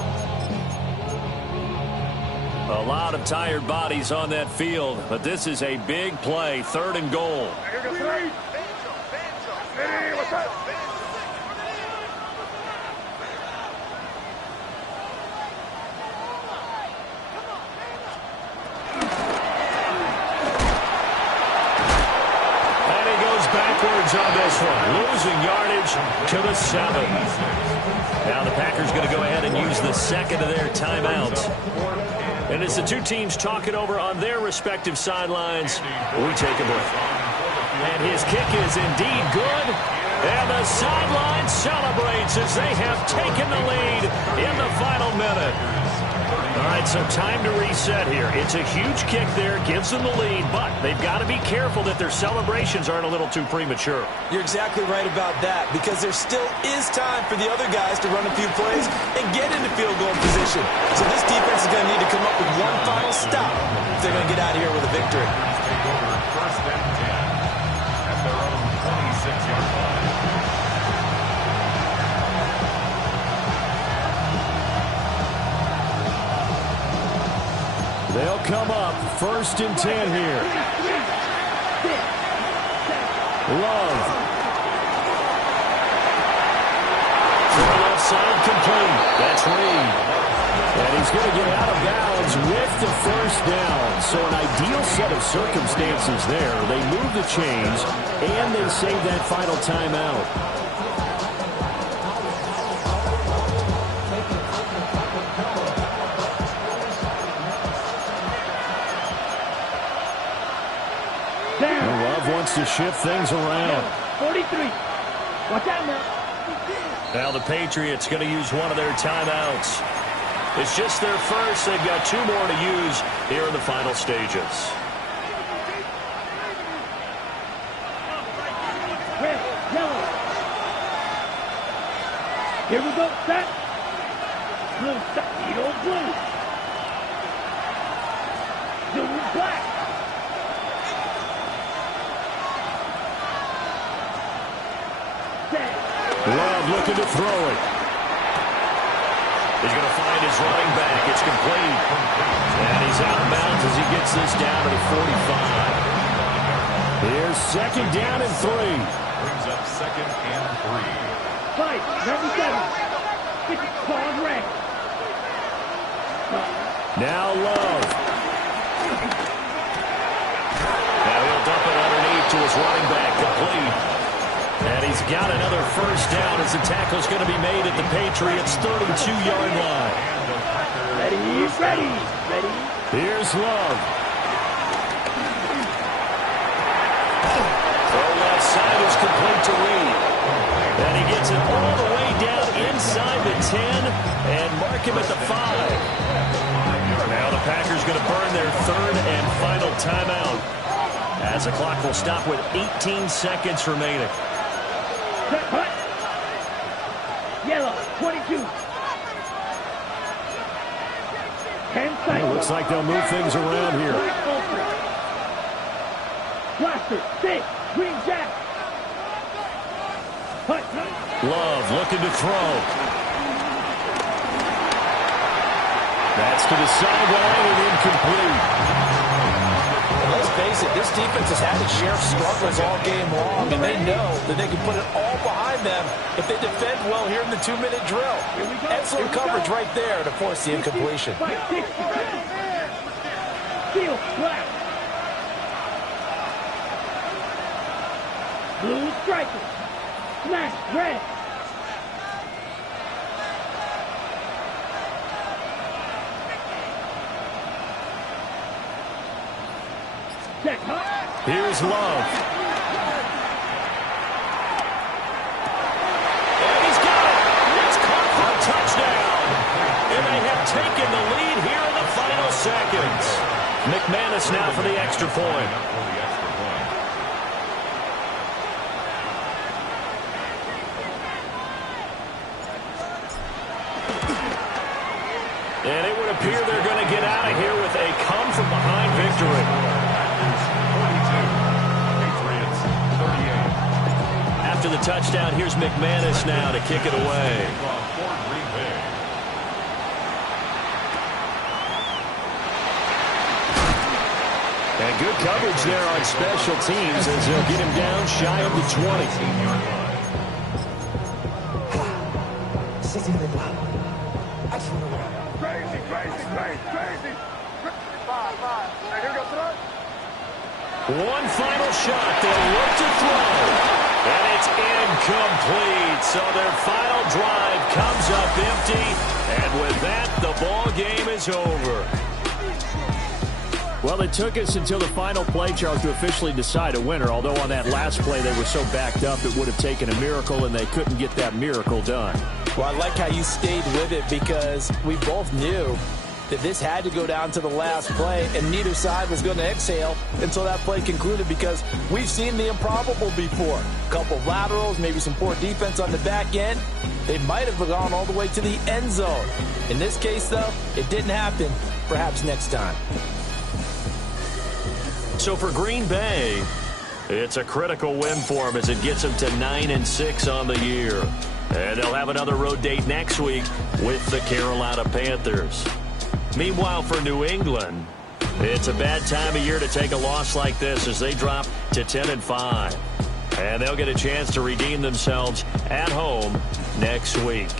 A lot of tired bodies on that field, but this is a big play, 3rd and goal. And he goes backwards on this one, losing yardage to the 7. Now the Packers going to go ahead and use the 2nd of their timeouts. And as the 2 teams talk it over on their respective sidelines, we take a break. And his kick is indeed good. And the sideline celebrates as they have taken the lead in the final minute. All right, so time to reset here. It's a huge kick there, gives them the lead, but they've got to be careful that their celebrations aren't a little too premature. You're exactly right about that, because there still is time for the other guys to run a few plays and get into field goal position. So this defense is going to need to come up with one final stop if they're going to get out of here with a victory. Take over 1st and 10 at their own 26-yard line. They'll come up 1st and 10 here. Love. To the left side, complete. That's Reed. And he's going to get out of bounds with the 1st down. So an ideal set of circumstances there. They move the chains, and they save that final timeout. Love wants to shift things around. 43. Watch out now. Now the Patriots going to use one of their timeouts. It's just their first. They've got 2 more to use here in the final stages. Here we go, set. Blue, set. Eagle blue. Blue, black. Set. Love looking to throw it. He's going to find his running back. It's complete. And he's out of bounds as he gets this down to the 45. Here's second down and 3. Brings up second and 3. Fight, 97. 6 claws red. Now Love. Now he'll dump it underneath to his running back, complete. And he's got another first down as the tackle's going to be made at the Patriots' 32-yard line. Ready, ready, ready. Here's Love. Throw left side is complete to Reed. And he gets it all the way down inside the 10 and mark him at the 5. Now the Packers going to burn their third and final timeout as the clock will stop with 18 seconds remaining. Set, hut. Yellow, 22. 10 seconds. Looks like they'll move things around here. Blaster, 6, green jack. Hut, hut. Love looking to throw. That's to the sideline and incomplete. Let's face it, this defense has had its share of struggles all game long, and they know that they can put it all behind them if they defend well here in the 2-minute drill. Excellent coverage right there to force the incompletion. 560. Steel, black. Blue striker. Smash, red. Check, huh? Here's Love. And he's got it. It's caught for a touchdown. And they have taken the lead here in the final seconds. McManus now for the extra point. And it would appear they're going to get out of here with a come-from-behind victory. After the touchdown, here's McManus now to kick it away. And good coverage there on special teams as they'll get him down shy of the 20. One final shot. They'll look to throw. And it's incomplete. So their final drive comes up empty. And with that, the ball game is over. Well, it took us until the final play, Charles, to officially decide a winner. Although on that last play they were so backed up it would have taken a miracle, and they couldn't get that miracle done. Well, I like how you stayed with it because we both knew that this had to go down to the last play, and neither side was going to exhale until that play concluded because we've seen the improbable before. A couple of laterals, maybe some poor defense on the back end. They might have gone all the way to the end zone. In this case, though, it didn't happen. Perhaps next time. So for Green Bay, it's a critical win for them as it gets them to 9-6 on the year. And they'll have another road date next week with the Carolina Panthers. Meanwhile, for New England, it's a bad time of year to take a loss like this as they drop to 10-5. And they'll get a chance to redeem themselves at home next week.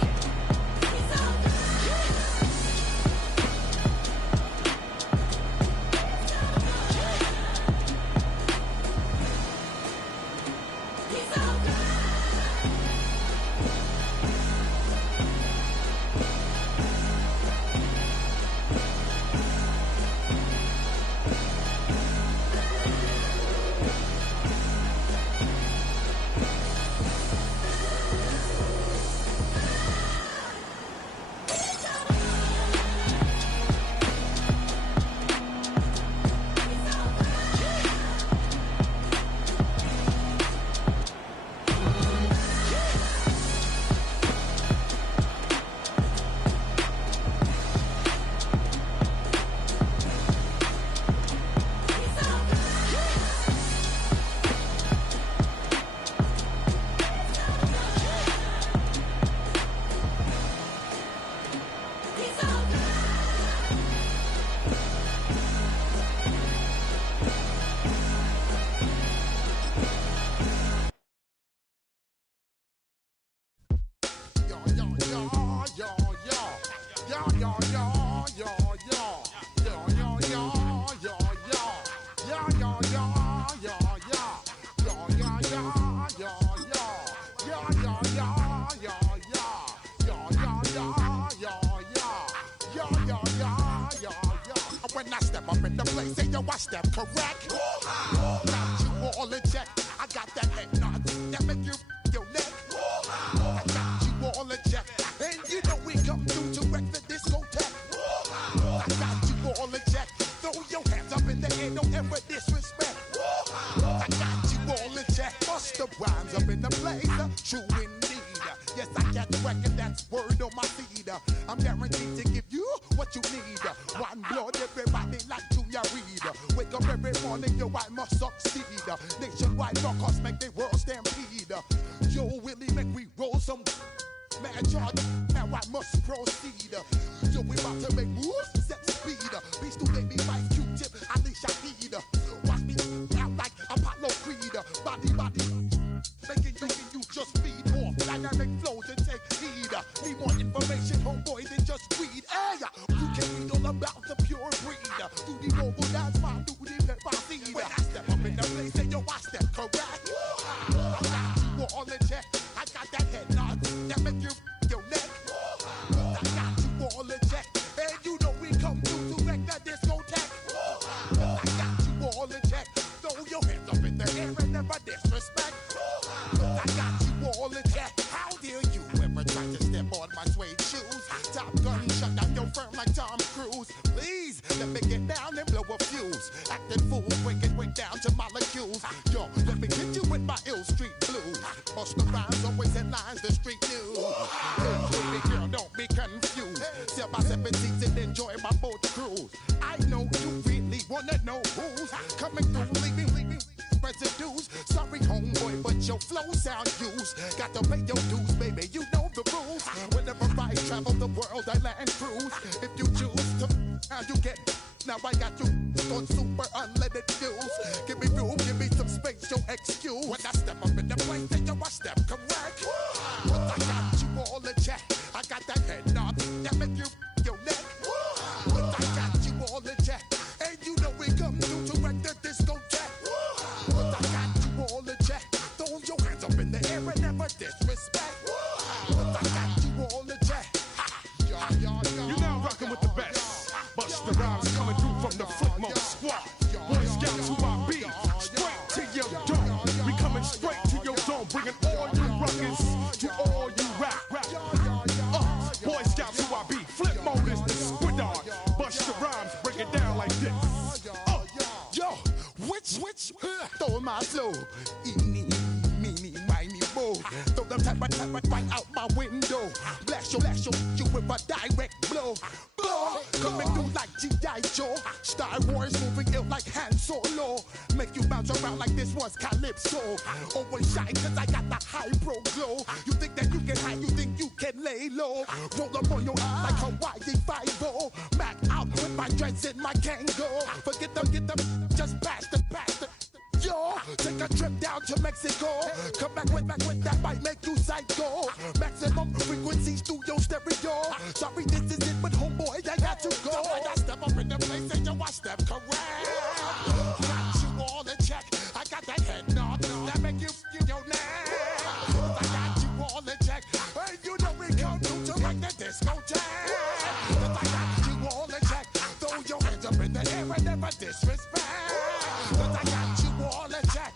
When I step up in the place, say yo, I step correct. Got you all in check. I got that head nod that make you your neck. I got you all in check. And you know we come through to wreck the discotheque. I got you all in check. Throw your hands up in the air, don't ever disrespect. I got you all in check. Bust the rhymes up in the place, true indeed. Yes, I got the record, that's word on my feed. I'm guaranteed to give you what you need. One blood, everybody like Junior Reed. Wake up every morning, yo, I must succeed. Nationwide knockouts make the world stampede. Yo, Willie, make we roll some mad charge. Now I must proceed. Yo, we about to make moves, set speed. Beast to baby, Mike Q-Tip, Ali Shaheed. Watch me out like Apollo Creed. Body, making you just feed off dynamic flows and take heed. Need more information, homeboy, than just weed. Hey, you can read all about the pure breed. Do the mobile dance, man, do the pepper seed. When I step up in the place, say yo, I step correct. I got you all in check. I got that head nod that make you your neck. I got you all in check. And you know we come through to wreck the discotheque. I got you all in check. Throw your hands up in the air and never disrespect. I got you all in check. How dare you ever try to step on my suede shoes? Top Gun shut down your firm like Tom Cruise. Please let me get down and blow a fuse. Acting fool, break it way down to molecules. Yo, let me hit you with my ill street blues. Bust the rhymes, always headlines the street news. Hey, baby girl, don't be confused. Sell my 7 seats and enjoy my boat cruise. I know you really wanna know who's coming through, leaving residues. Sorry, homeboy, but your flow sound used. Got to pay your dues, baby. You know the rules. Whenever I travel the world, I land cruise. If you choose to, how you get. Now I got you on super unleaded fuels. Give me room, give me some space, your excuse. When I step up in the place, then yo, I step correct. But I got you all in check. I got that head nod that make you your neck. But I got you all in check. And you know we come through to wreck the discotheque. But I got you all in check. Throw your hands up in the air and never disrespect. But I got you all in check. You're now rocking with the best. Bust the rhymes coming through from the Flipmode squad. Boy Scouts who I be. Straight to your dome. We coming straight to your dome. Bringing all you ruckus to all you rap. Boy Scouts who I be. Flipmode is the squid dog. Bust the rhymes, break it down like this. Yo, which, throw my flow. Eeny, meeny, miny, mo. Throw them type right out my window. Blast you with a direct blow. Coming through like G.I. Joe. Star Wars moving ill like Han Solo. Make you bounce around like this was Calypso. Always shine cause I got the high pro glow. You think that you can hide, you think you can lay low. Roll up on your eye like Hawaii 5-0. Mac out with my dreads in my Kango. Forget them, just pass the. Yo, take a trip down to Mexico. Come back with that might make you psycho. Maximum frequency studio stereo. Sorry, this is it, but homeboy, I got to go. When I step up in the place, and yo, I step correct. Got you all in check. I got that head nod that make you your neck. I got you all in check. And you know we come through to wreck the discotheque. I got you all in check. Throw your hands up in the air and never disrespect. I got you all in check.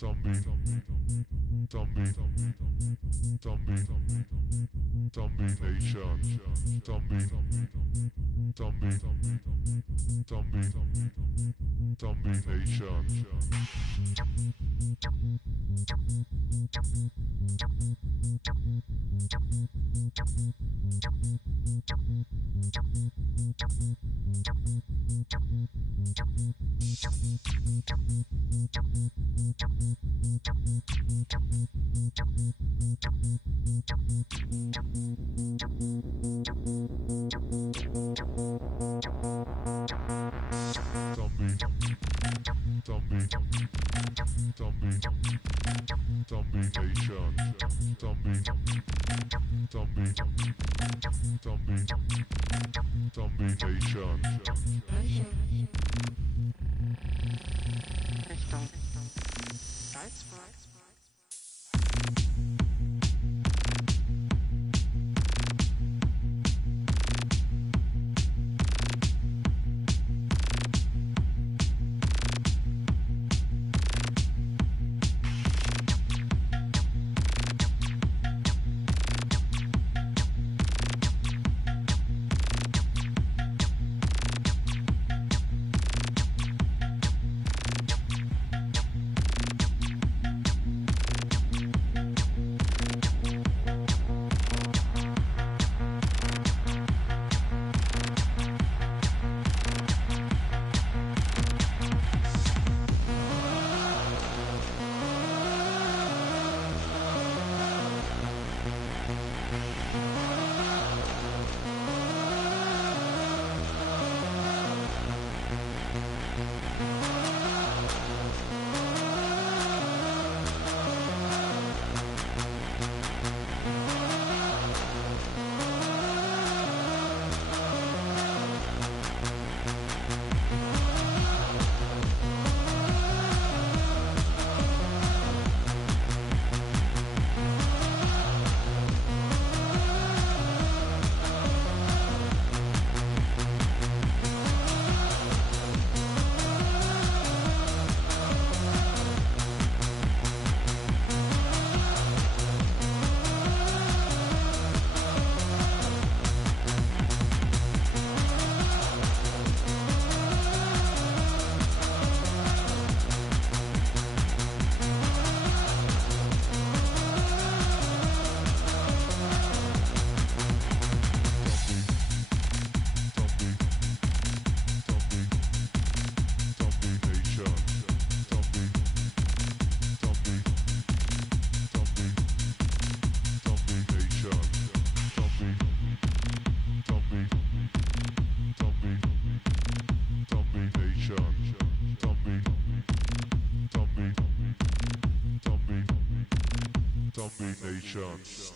Zombie Nation. Zombie Nation. Nations.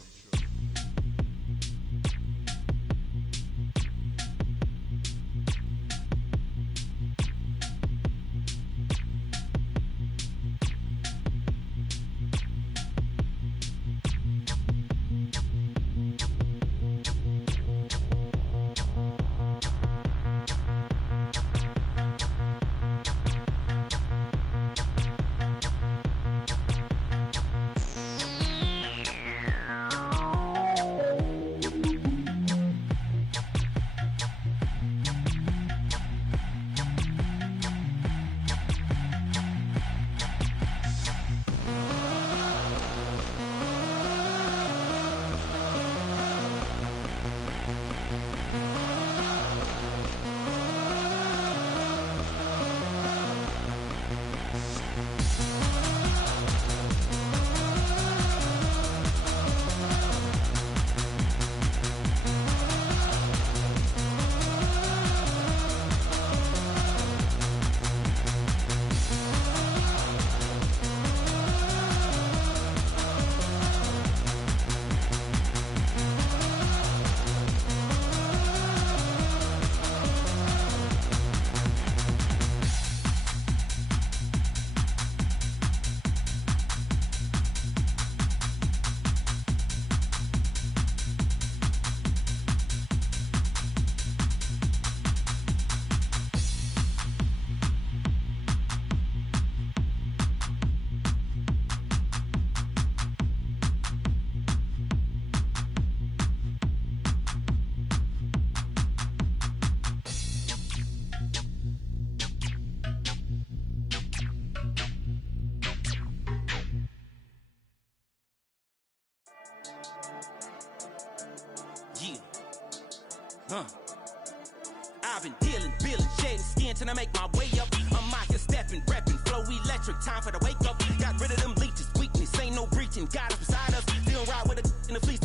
I've been dealing, billing, shedding skin till I make my way up. I'm out here stepping, repping, flow electric, time for the wake up. Got rid of them leeches, weakness, ain't no breaching. Got us beside us, still ride with a in the fleece.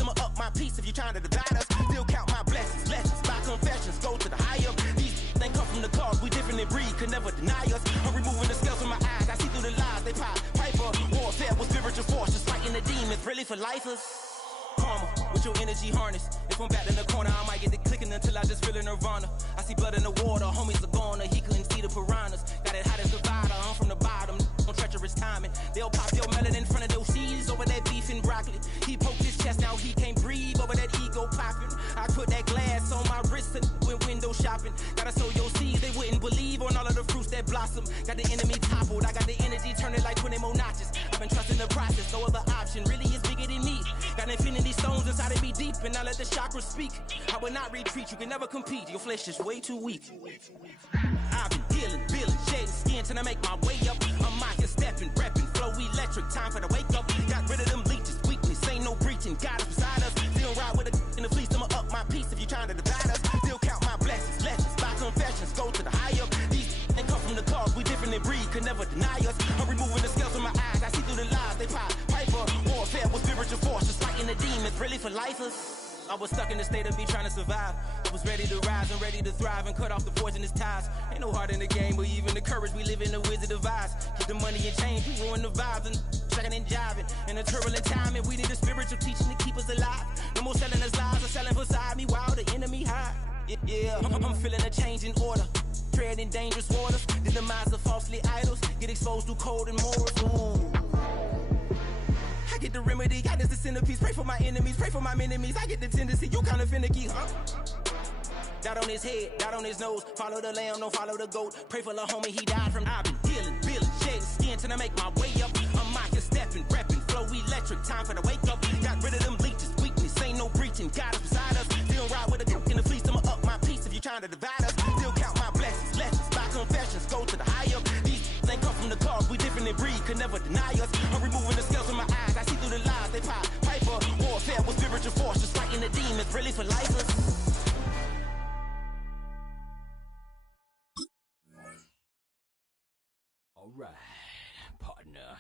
trying to divide us. Still count my blessings, lessons, my confessions, go to the higher. These they come from the cause, we different in breed, could never deny us. I'm removing the scales from my eyes, I see through the lies, they pop. Piper, warfare with spiritual force, just fighting the demons, really for lifers. Karma, with your energy harness. If I'm back in the corner, I might get it clicking until I just feel a nirvana. I see blood in the water, homies are gone, he couldn't see the piranhas. Got it hot as Nevada, I'm from the bottom, on treacherous timing. They'll pop your melon in front of those seeds over that beef and broccoli. He poked his chest, now he can't breathe over that ego popping. I put that glass on my wrist and went window shopping. Gotta sow your seeds, they wouldn't believe on all of the fruits that blossom. Got the enemy toppled, I got the energy turning like 20 more notches. I've been trusting the process, no other option really is bigger than me. Got infinity stones inside of me deep, and I let the chakras speak. I will not retreat, you can never compete, your flesh is way too weak. I've been dealing, feeling, shedding skin till I make my way up. I'm out here stepping, repping, flow electric, time for the wake up. Got rid of them leeches, weakness, ain't no breaching, God is beside us. Still ride with a in the fleece, I'ma up my piece if you trying to divide us. Still count my blessings, lessons, my confessions, go to the higher. These they come from the cause, we different in breed, could never deny us. I'm removing the scales from my eyes, I see through the lies, they pop. Piper, warfare with spiritual force, just fighting the demons, really for lifers. I was stuck in the state of me trying to survive. I was ready to rise and ready to thrive and cut off the poisonous ties. Ain't no heart in the game, but even the courage we live in the wizard of Oz. Get the money and change, we ruin the vibes and checking and jiving. In a turbulent time, and we need a spiritual teaching to keep us alive. No more selling us lies or selling beside me while the enemy hide. Yeah, I'm feeling a change in order. Treading dangerous waters, the demise of falsely idols. Get exposed through code and morals. Ooh. I get the remedy, God is the centerpiece. Pray for my enemies, pray for my enemies. I get the tendency, you kinda finicky, huh? Dot on his head, dot on his nose. Follow the lamb, don't follow the goat. Pray for the homie, he died from. I've been dealing, feeling, shedding skin till I make my way up. I'm out here stepping, repping, flow electric, time for the wake up. Got rid of them leeches, weakness, ain't no breaching. God is beside us. Still ride with a in the fleece, I'ma up my piece if you trying to divide us. Still count my blessings, lessons, my confessions, go to the higher. These ain't come from the cause, we different in breed, could never deny us. I'm removing the scales from my eyes, I see through the lies, they pop. Piper, warfare with spiritual force, just fighting the demons, really for lifers. All right, partner.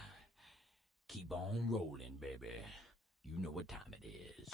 Keep on rolling, baby. You know what time it is.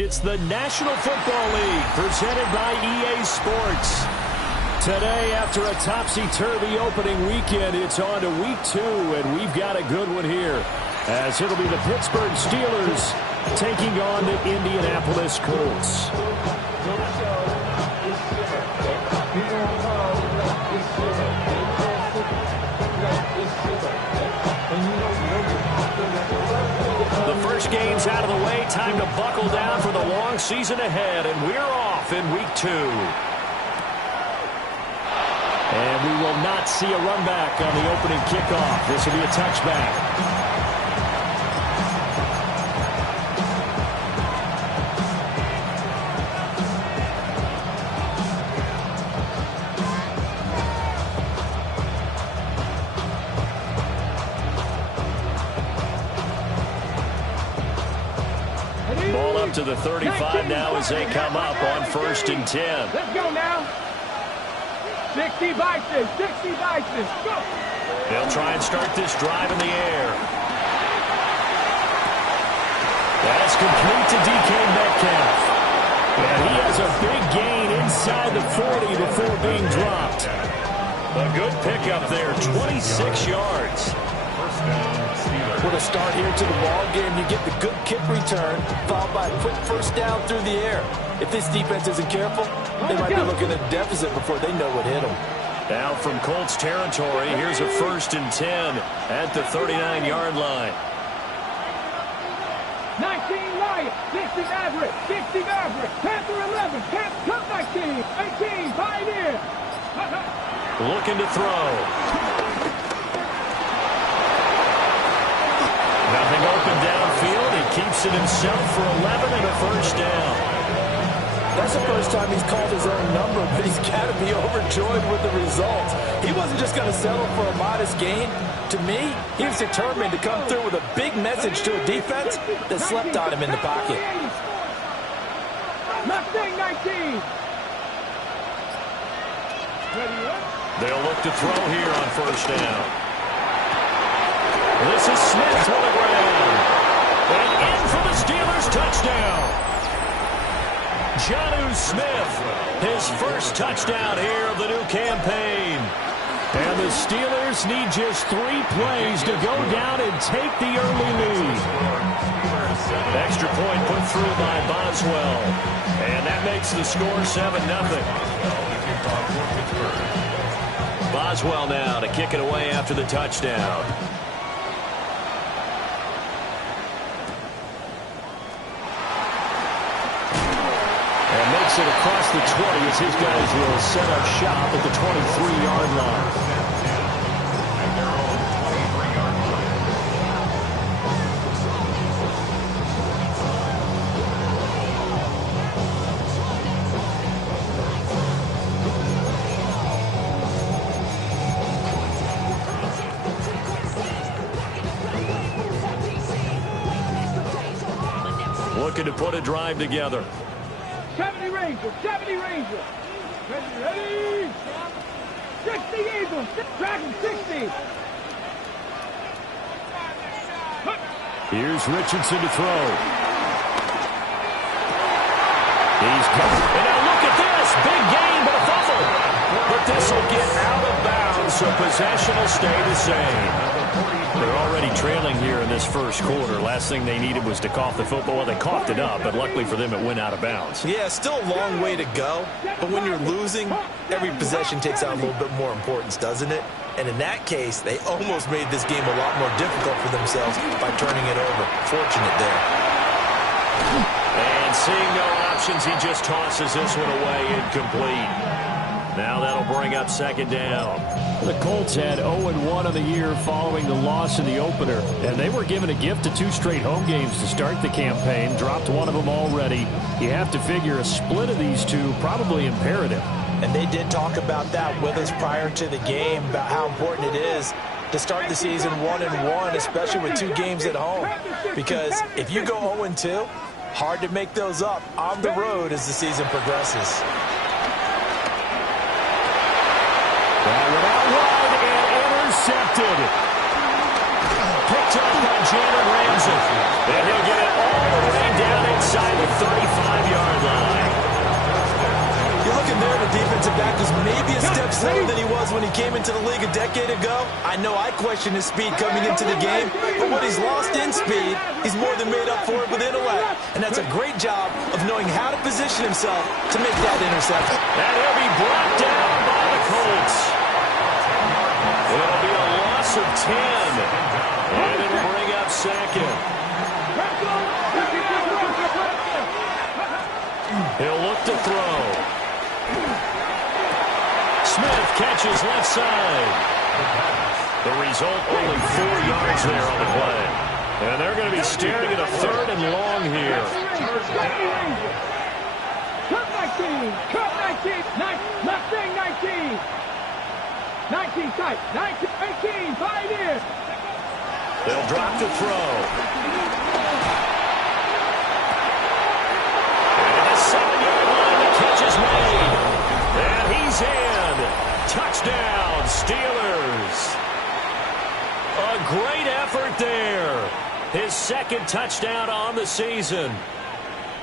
It's the National Football League presented by EA Sports. Today, after a topsy-turvy opening weekend, it's on to week 2, and we've got a good one here, as it'll be the Pittsburgh Steelers taking on the Indianapolis Colts. The first game's out of the way. Time to buckle down for the long season ahead, and we're off in week 2. And we will not see a run back on the opening kickoff. This will be a touchback. Ball up to the 35 now as they come up on 1st and 10. Let's go now. 60 Vikings, 60 Vikings, go. They'll try and start this drive in the air. That's complete to DK Metcalf. And he has a big gain inside the 40 before being dropped. A good pickup there, 26 yards. What a start here to the ball game. You get the good kick return, followed by a quick first down through the air. If this defense isn't careful, they might be looking at a deficit before they know what hit them. Now from Colts territory, here's a 1st and 10 at the 39-yard line. 19 Lions, 60 Maverick, 60 Maverick, Panther 11, Panther 19, 18 Pioneer. looking to throw. Nothing open downfield. He keeps it himself for 11 and a first down. That's the first time he's called his own number, but he's got to be overjoyed with the result. He wasn't just going to settle for a modest gain. To me, he was determined to come through with a big message to a defense that slept on him in the pocket. Mustang 19. They'll look to throw here on first down. This is Smith to the ground. And in for the Steelers touchdown. Jonnu Smith, his first touchdown here of the new campaign. And the Steelers need just 3 plays to go down and take the early lead. Extra point put through by Boswell. And that makes the score 7-0. Boswell now to kick it away after the touchdown. And makes it across the 20 as his guys will set up shop at the 23-yard line. Looking to put a drive together. 70 Rangers, 70 Rangers. Ready? 60 Eagles, Dragon 60. Here's Richardson to throw. He's covered. And now look at this. Big gain, but a fumble. But this will get out of bounds, so possession will stay the same. They're already trailing here in this first quarter. Last thing they needed was to cough the football. Well, they coughed it up, but luckily for them, it went out of bounds. Yeah, still a long way to go. But when you're losing, every possession takes on a little bit more importance, doesn't it? And in that case, they almost made this game a lot more difficult for themselves by turning it over. Fortunate there. And seeing no options, he just tosses this one away, incomplete. Now that'll bring up second down. The Colts had 0-1 on the year following the loss in the opener, and they were given a gift of 2 straight home games to start the campaign. Dropped one of them already. You have to figure a split of these two probably imperative. And they did talk about that with us prior to the game, about how important it is to start the season 1-1, especially with 2 games at home. Because if you go 0-2, hard to make those up on the road as the season progresses. That went out wide and intercepted. Picked up by Jalen Ramsey. And he'll get it all the way down inside the 35-yard line. You're looking there, the defensive back was maybe a step slower than he was when he came into the league a decade ago. I know I questioned his speed coming into the game, but what he's lost in speed, he's more than made up for it with intellect. And that's a great job of knowing how to position himself to make that interception. And he'll be brought down by the Colts. It'll be a loss of 10. And it'll bring up second. He'll look to throw. Smith catches left side. The result, only 4 yards there on the play. And they're going to be staring at a 3rd and long here. Cup 19, Cup 19, Mustang 19. 19 tight, 19, 18, 5 in. They'll drop to throw. And the 7-yard line, the catch is made. And he's in. Touchdown, Steelers. A great effort there. His 2nd touchdown on the season.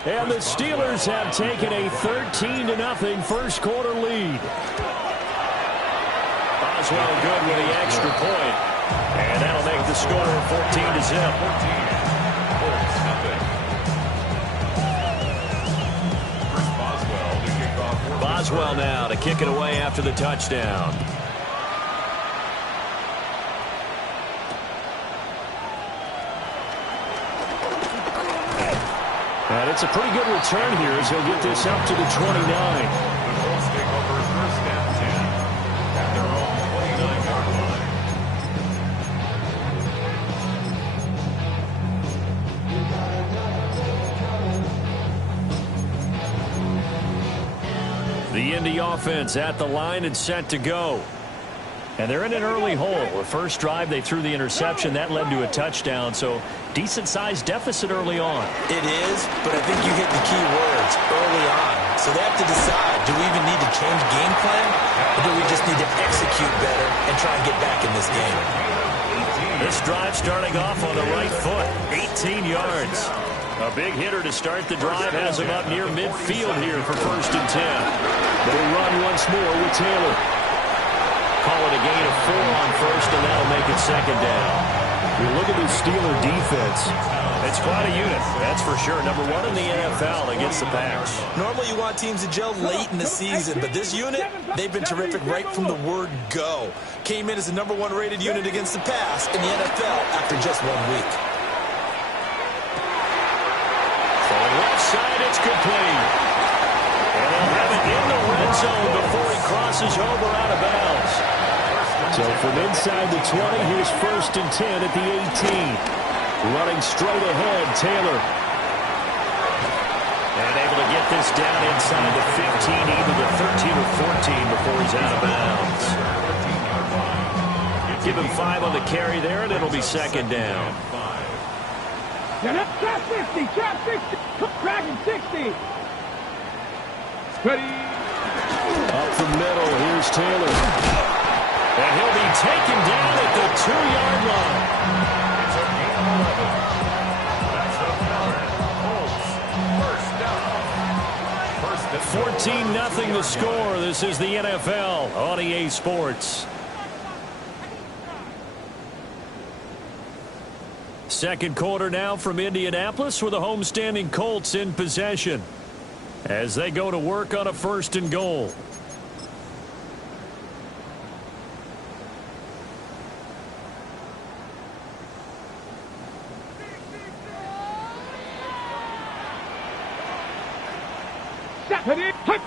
And the Steelers have taken a 13-0 first quarter lead. Boswell good with the extra point. And that'll make the score 14-0. Boswell now to kick it away after the touchdown. And it's a pretty good return here as he'll get this up to the 29. The Colts take over 1st and 10 at their Indy offense at the line and set to go. And they're in an early hole. The first drive, they threw the interception. That led to a touchdown, so decent-sized deficit early on. It is, but I think you hit the key words, early on. So they have to decide, do we even need to change game plan, or do we just need to execute better and try and get back in this game? This drive starting off on the right foot, 18 yards. A big hitter to start the drive has him up near midfield here for 1st and 10. They run once more with Taylor. Call it a gain of 4 on 1st, and that'll make it 2nd down. You look at the Steeler defense. It's quite a unit, that's for sure. Number 1 in the NFL against the pass. Normally you want teams to gel late in the season, but this unit, they've been terrific right from the word go. Came in as the number 1 rated unit against the pass in the NFL after just 1 week. From the left side, it's complete. And they'll have it in the red zone before he crosses over out of bounds. So from inside the 20, here's 1st and 10 at the 18. Running straight ahead, Taylor. And able to get this down inside the 15, either the 13 or 14 before he's out of bounds. Give him 5 on the carry there, and it'll be 2nd down. Trap 50, trap 50, Dragon 60. Ready. Up the middle, here's Taylor. And he'll be taken down at the 2-yard line. 14-0 the score. This is the NFL on EA Sports. Second quarter now from Indianapolis with the homestanding Colts in possession as they go to work on a 1st and goal.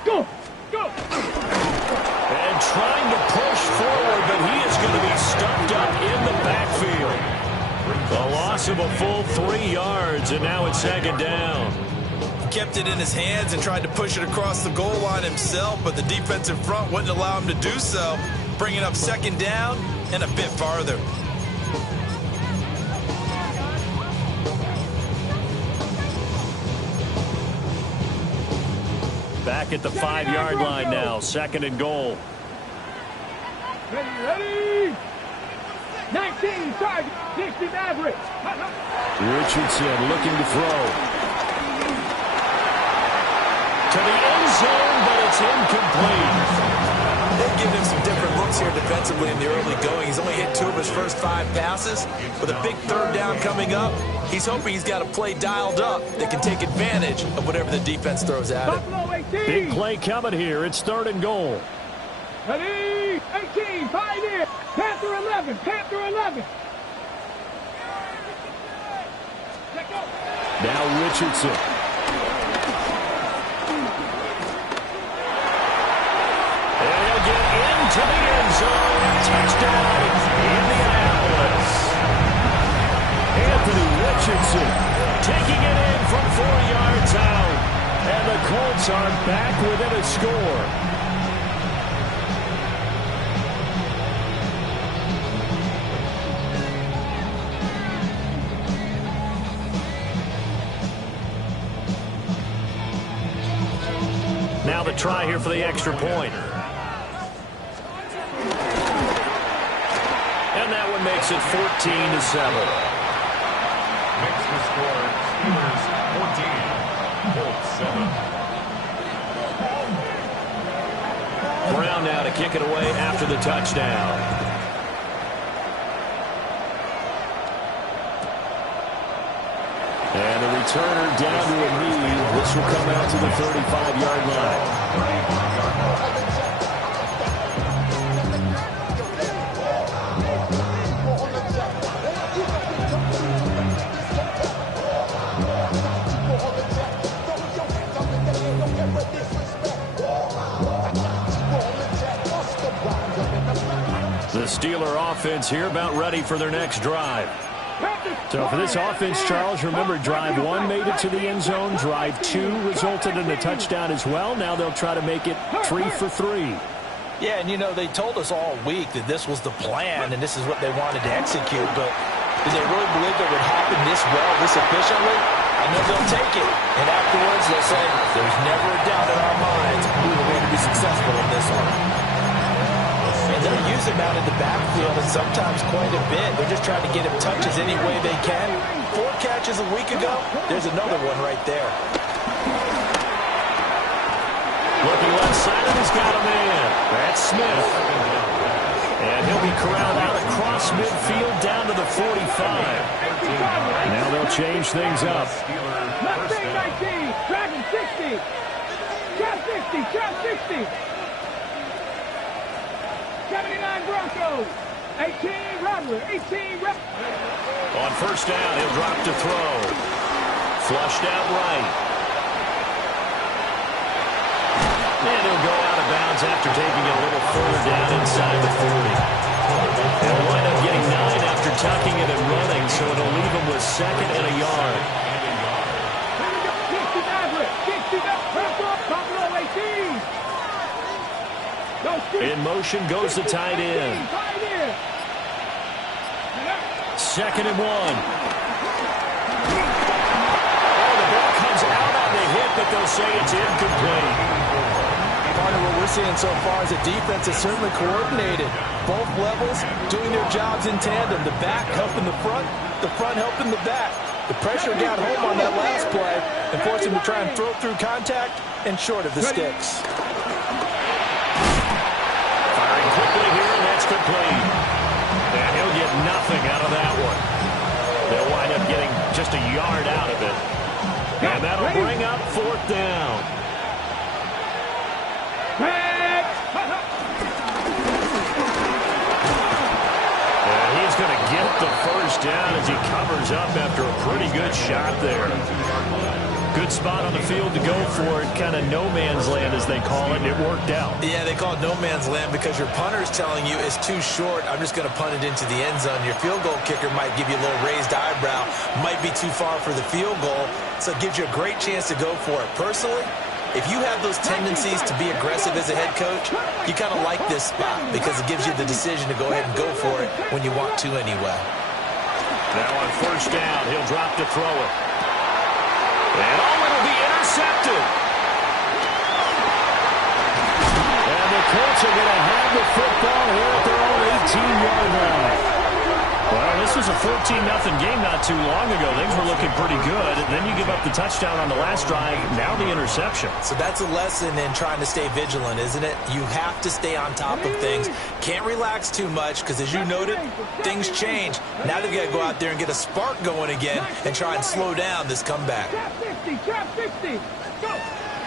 Go! Go! And trying to push forward, but he is going to be stuffed up in the backfield. A loss of a full 3 yards, and now it's 2nd down. He kept it in his hands and tried to push it across the goal line himself, but the defensive front wouldn't allow him to do so, bringing up 2nd down and a bit farther. Back at the 5-yard line now, 2nd and goal. Ready. 19, target, 60 Mavericks. Richardson looking to throw. To the end zone, but it's incomplete. They've given him some different looks here defensively in the early going. He's only hit 2 of his first 5 passes. With a big 3rd down coming up, he's hoping he's got a play dialed up that can take advantage of whatever the defense throws at him. Big play coming here. It's 3rd and goal. Ready, 18, Pioneer, Panther 11, Panther 11. Now Richardson. And he'll get into the end zone. Touchdown, Indianapolis. Anthony Richardson taking it in from 4 yards out. And the Colts are back within a score. Now the try here for the extra point. And that one makes it 14-7. Makes the score Steelers 14, Colts 7. Brown now to kick it away after the touchdown. And the returner down to a knee. This will come out to the 35-yard line. The Steeler offense here about ready for their next drive. So for this offense, Charles, remember, drive 1 made it to the end zone. Drive 2 resulted in a touchdown as well. Now they'll try to make it 3 for 3. Yeah, and, you know, they told us all week that this was the plan and this is what they wanted to execute. But did they really believe it would happen this well, this efficiently? I know they'll take it. And afterwards, they'll say, there's never a doubt in our minds we were going to be successful in this one. And they'll use him out in the backfield, and sometimes quite a bit. They're just trying to get him touches any way they can. 4 catches a week ago. There's another one right there. Looking left side, and he's got a man. That's Smith. And he'll be corralled out across midfield down to the 45. Now they'll change things up. Mustang 19, Dragon 60. Trap 60, Trap 60. 79 Broncos. 18 Rattler, 18 Rattler. On first down, he'll drop to throw. Flushed out right. And he'll go out of bounds after taking it a little further down inside the 40. He'll wind up getting 9 after tucking it and running, so it'll leave him with 2nd and a yard. 69, In motion goes the tight end. 2nd and 1. Oh, the ball comes out on the hit, but they'll say it's incomplete. Part of what we're seeing so far is the defense is certainly coordinated. Both levels doing their jobs in tandem. The back helping the front helping the back. The pressure got home on that last play and forced him to try and throw through contact and short of the sticks. Firing quickly here, and that's complete. And he'll get nothing out of that one. They'll wind up getting just a yard out of it. And that'll bring up 4th down. And he's going to get the first down as he covers up after a pretty good shot there. Good spot on the field to go for it. Kind of no man's land, as they call it. It worked out. Yeah, they call it no man's land because your punter's telling you it's too short. I'm just going to punt it into the end zone. Your field goal kicker might give you a little raised eyebrow. Might be too far for the field goal. So it gives you a great chance to go for it. Personally, if you have those tendencies to be aggressive as a head coach, you kind of like this spot because it gives you the decision to go ahead and go for it when you want to anyway. Now on first down, he'll drop to throw it. And it'll be intercepted. And the Colts are going to have the football here at their own 18-yard line. Well, this was a 14-0 game not too long ago. Things were looking pretty good. And then you give up the touchdown on the last drive. Now the interception. So that's a lesson in trying to stay vigilant, isn't it? You have to stay on top of things. Can't relax too much because, as you noted, things change. Now they've got to go out there and get a spark going again and try and slow down this comeback. Trap 60, go.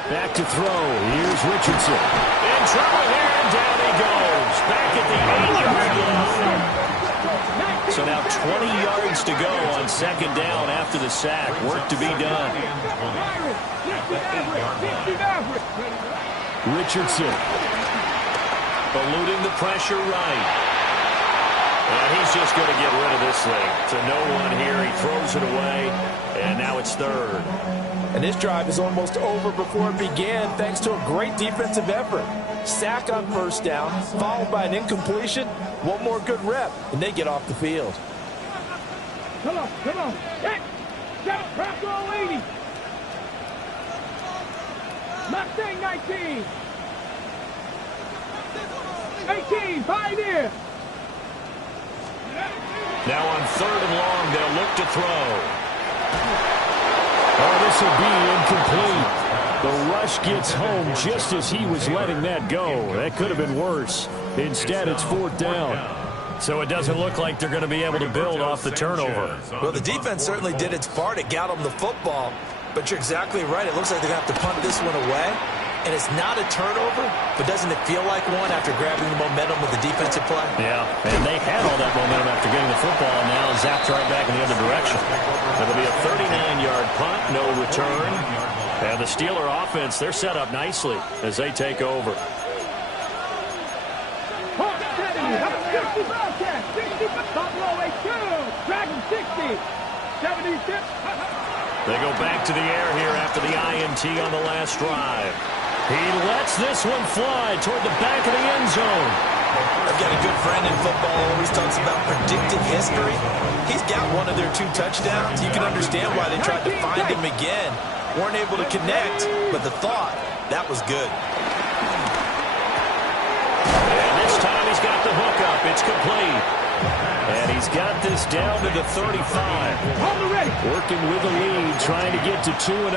Back to throw. Here's Richardson. In trouble here, and down he goes. Back at the 8-yard line. So now 20 yards to go on 2nd down after the sack. Work to be done. Richardson eluding the pressure right. And he's just going to get rid of this thing. To no one here. He throws it away, and now it's 3rd. And this drive is almost over before it began thanks to a great defensive effort. Sack on first down, followed by an incompletion. One more good rep, and they get off the field. Come on. Hey, shout, Bronco 80. Mustang 19. 18, Pioneer. Now on 3rd and long, they'll look to throw. Oh, this will be incomplete. The rush gets home just as he was letting that go. That could have been worse. Instead, it's 4th down. So it doesn't look like they're going to be able to build off the turnover. Well, the defense certainly did its part. It got them the football. But you're exactly right. It looks like they're going to have to punt this one away. And it's not a turnover, but doesn't it feel like one after grabbing the momentum with the defensive play? Yeah, and they had all that momentum after getting the football, and now zapped right back in the other direction. It'll be a 39-yard punt, no return. And the Steeler offense, they're set up nicely as they take over. Hawk 70, 60 Bobcats, 60 Buffalo 82, Dragon 60, 76. They go back to the air here after the INT on the last drive. He lets this one fly toward the back of the end zone. I've got a good friend in football who always talks about predictive history. He's got one of their 2 touchdowns. You can understand why they tried to find him again. Weren't able to connect, but the thought, that was good. And this time he's got the hook up. It's complete. And he's got this down to the 35. Working with the lead, trying to get to 2-0.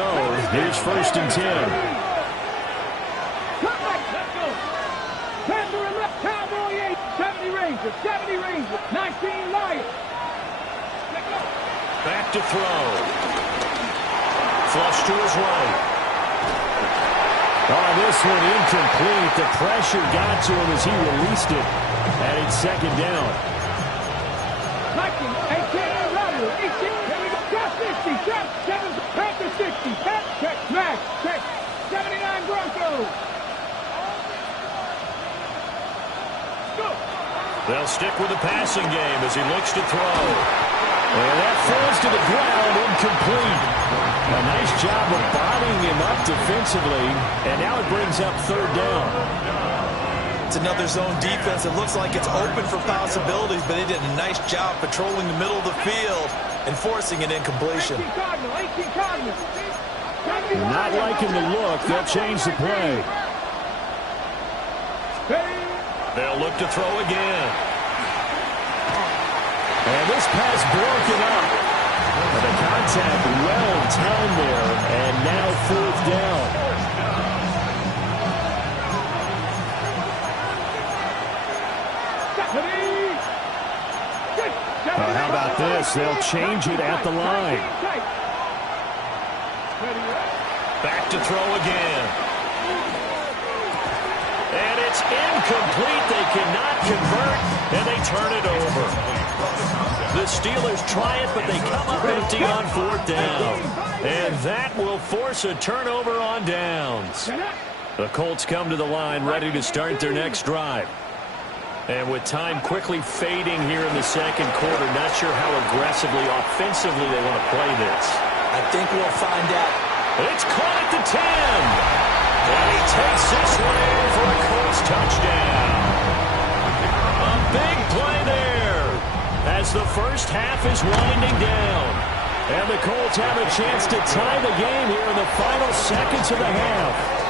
Here's 1st and 10. Cowboy 8, 70 Rangers, 70 Rangers, 19 Lions. Back to throw. Flush to his right. Oh, this one incomplete. The pressure got to him as he released it. And it's 2nd down. 19, 18, Rudder, 18, here we go, Cat 60, Cat 7, Panther 60, Cat, check, Max, check, 79 Broncos. They'll stick with the passing game as he looks to throw. And that falls to the ground, incomplete. A nice job of bodying him up defensively, and now it brings up 3rd down. It's another zone defense. It looks like it's open for possibilities, but they did a nice job patrolling the middle of the field and forcing an incompletion. 18 Cardinals. Not liking the look. They'll change the play. They'll look to throw again. And this pass broken up. And the contact well timed there. And now 4th down. How about this? They'll change it at the line. Back to throw again. And it's incomplete. They cannot convert, and they turn it over. The Steelers try it, but they come up empty on 4th down. And that will force a turnover on downs. The Colts come to the line ready to start their next drive. And with time quickly fading here in the 2nd quarter, not sure how aggressively, offensively they want to play this. I think we'll find out. It's caught at the 10. And he takes this one in for a Colts touchdown. A big play there as the first half is winding down. And the Colts have a chance to tie the game here in the final seconds of the half.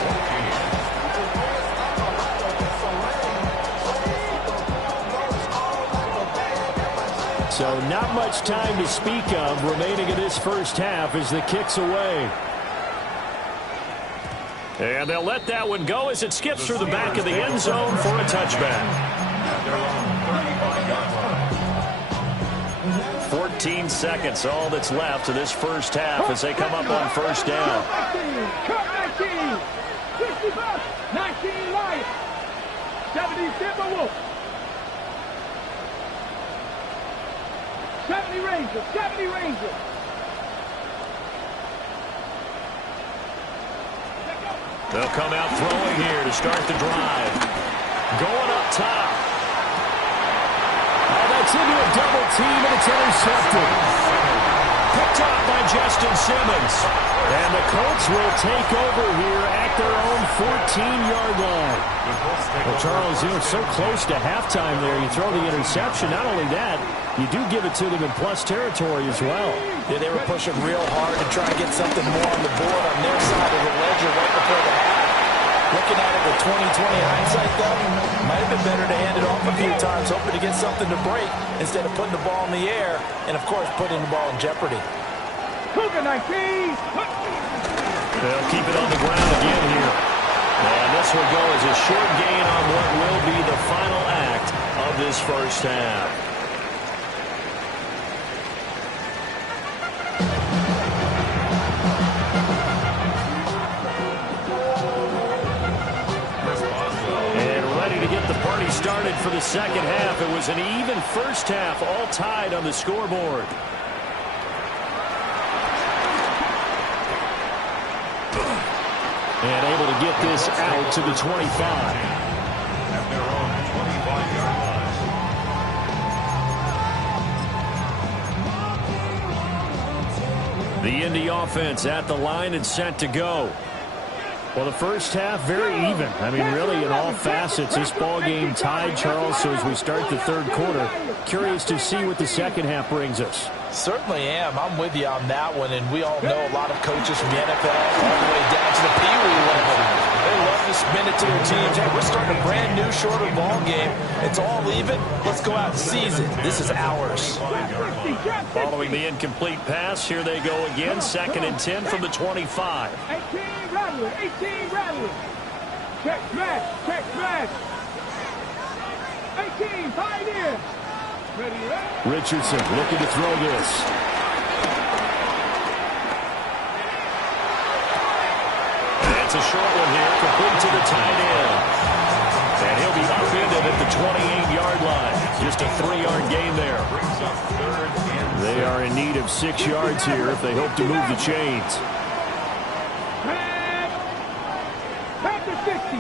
So not much time to speak of remaining in this first half as the kick's away. And they'll let that one go as it skips through the back of the end zone for a touchback. 14 seconds, all that's left of this first half as they come up on 1st down. 19, 65, 19 Lions, 70 Timberwolves, 70 Rangers, 70 Rangers. They'll come out throwing here to start the drive. Going up top. Oh, that's into a double team, and it's intercepted. Picked up by Justin Simmons. And the Colts will take over here at their own 14-yard line. Well, Charles, you know, so close to halftime there. You throw the interception. Not only that, you do give it to them in plus territory as well. Yeah, they were pushing real hard to try and get something more on the board on their side of the ledger right before the half. Looking at it with 20/20 hindsight, though, might have been better to hand it off a few times, hoping to get something to break instead of putting the ball in the air and, of course, putting the ball in jeopardy. Cougar 19. They'll keep it on the ground again here. And this will go as a short gain on what will be the final act of this first half. Started for the second half. It was an even first half, all tied on the scoreboard. And able to get this out to the 25. At their own 25-yard line. The Indy offense at the line and set to go. Well, the first half, very even. I mean, really, in all facets, this ball game tied, Charles. So as we start the third quarter, curious to see what the second half brings us. Certainly am. I'm with you on that one, and we all know a lot of coaches from the NFL all the way down to the Pee Wee level. They love to spin it to their teams. Hey, we're starting a brand new, shorter ball game. It's all even. Let's go out and seize it. This is ours. Following the incomplete pass, here they go again. 2nd and 10 from the 25. 18 Rattler. Check smash. 18, Pioneer. Richardson looking to throw this. That's a short one here, complete to the tight end. And he'll be upended at the 28-yard line. Just a 3-yard gain there. They are in need of 6 yards here if they hope to move the chains. Panther 60.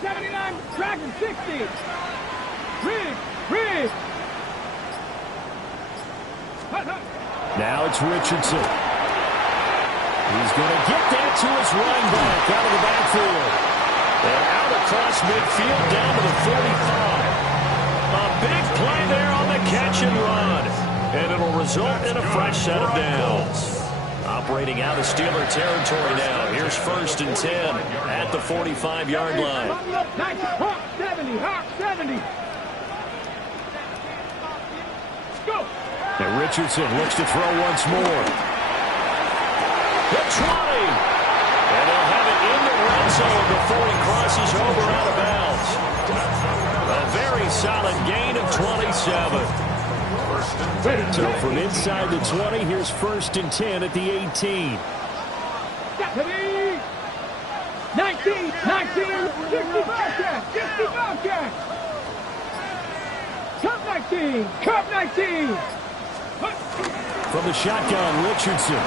79, Dragon 60. Riggs. Now it's Richardson. He's going to get that to his running back out of the backfield. And out across midfield down to the 45. A big play there on the catch and run. And it'll result in a fresh set of downs. Operating out of Steeler territory now. Here's 1st and 10 at the 45-yard line. Hawk 70. Go. And Richardson looks to throw once more. The 20. And they'll have it in the red zone before he crosses over out of bounds. A very solid gain of 27. So from inside the 20, here's 1st and 10 at the 18. 19, 60 Bobcat. Cup 19. From the shotgun, Richardson.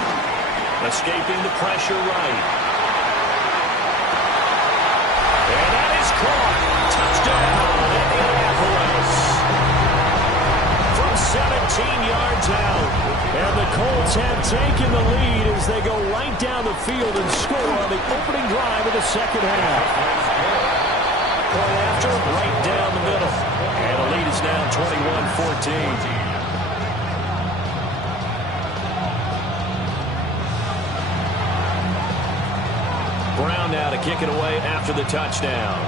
Escaping the pressure right. And that is caught. Touchdown, Indianapolis. From 17 yards out. And the Colts have taken the lead as they go right down the field and score on the opening drive of the second half. Point after, right down the middle. And the lead is now 21-14. Brown now to kick it away after the touchdown.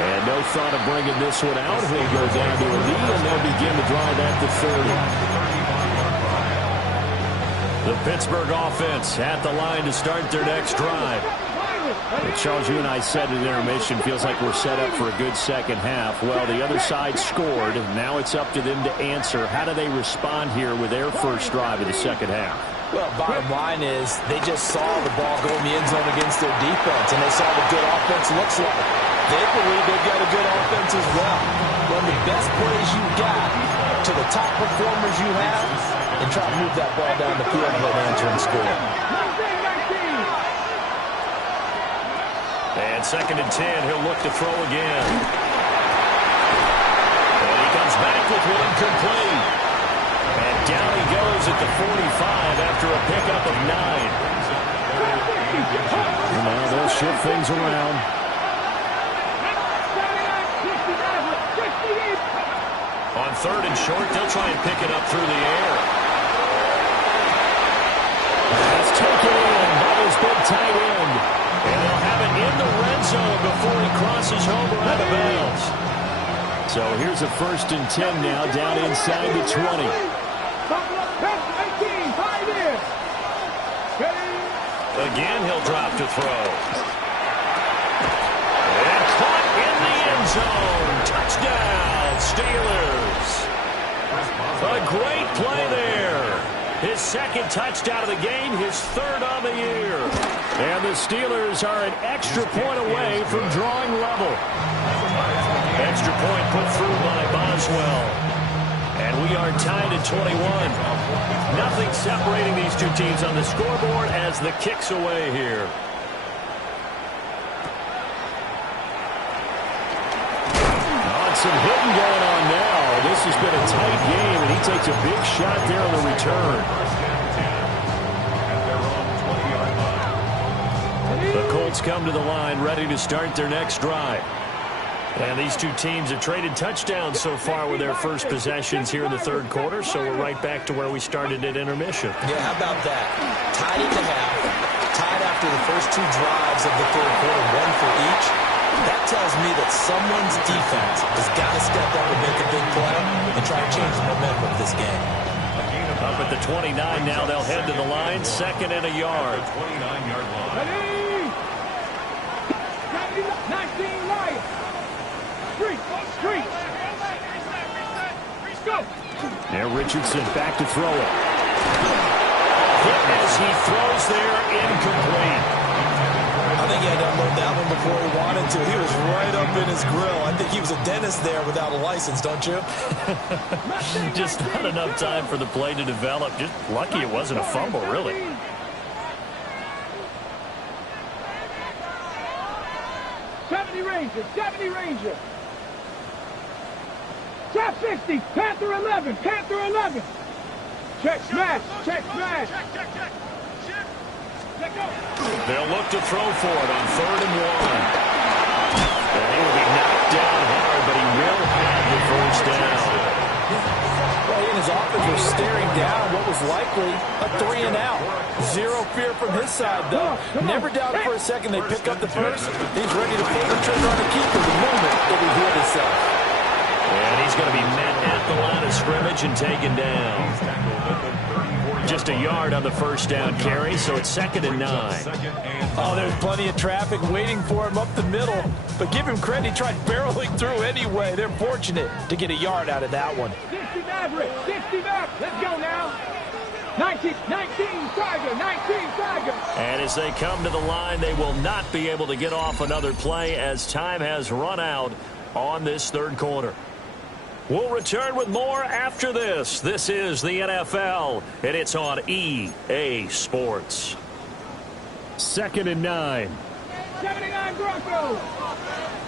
And no thought of bringing this one out. He'll go down to a knee, and they'll begin to drive at the 30. The Pittsburgh offense at the line to start their next drive. And Charles, you and I said in intermission, feels like we're set up for a good second half. Well, the other side scored. Now it's up to them to answer. How do they respond here with their first drive of the second half? Well, bottom line is they just saw the ball go in the end zone against their defense, and they saw what good offense looks like. They believe they've got a good offense as well. Run the best plays you got to the top performers you have, and try to move that ball down the field and let answer and score. And 2nd and 10, he'll look to throw again. And he comes back with one complete. And down he goes at the 45 after a pickup of 9. Now they'll shift things around. On 3rd and short, they'll try and pick it up through the air. That's taken in by his big tight end. And they'll have it in the red zone before he crosses over out of bounds. So here's a 1st and 10 now down inside the 20. Again, he'll drop to throw. And caught in the end zone. Touchdown, Steelers. A great play there. His 2nd touchdown of the game, his 3rd on the year. And the Steelers are an extra point away from drawing level. Extra point put through by Boswell. And we are tied at 21. Nothing separating these two teams on the scoreboard as the kick's away here. some hitting going on now. This has been a tight game, and he takes a big shot there on the return. The Colts come to the line, ready to start their next drive. And these two teams have traded touchdowns so far with their first possessions here in the third quarter, so we're right back to where we started at intermission. Yeah, how about that? Tied at the half, tied after the first two drives of the third quarter, one for each. That tells me that someone's defense has got to step up and make a big play and try to change the momentum of this game. Up at the 29 now, they'll head to the line, second and a yard. 29-yard line. Ready? 19 Lions. Street. Go. There, Richardson back to throw it. Hit as he throws there, incomplete. I think he had to unload that one before he wanted to. He was right up in his grill. I think he was a dentist there without a license, don't you? Just not enough time for the play to develop. Just lucky it wasn't a fumble, really. Seventy Ranger. Trap 60, Panther 11. Check smash. They'll look to throw for it on 3rd and 1. And he will be knocked down hard, but he will have the first down. Well, he and his offense were staring down what was likely a 3 and out. Zero fear from his side, though. Never doubted for a second they pick up the first. He's ready to pull the trigger on the keeper the moment that he hears himself. And he's going to be met at the line of scrimmage and taken down. Just a yard on the first down carry, so it's 2nd and 9. Oh, there's plenty of traffic waiting for him up the middle. But give him credit, he tried barreling through anyway. They're fortunate to get a yard out of that one. 60 Maverick. Let's go now. 19 Tiger. And as they come to the line, they will not be able to get off another play as time has run out on this third quarter. We'll return with more after this. This is the NFL, and it's on EA Sports. 2nd and 9. 79 Broncos.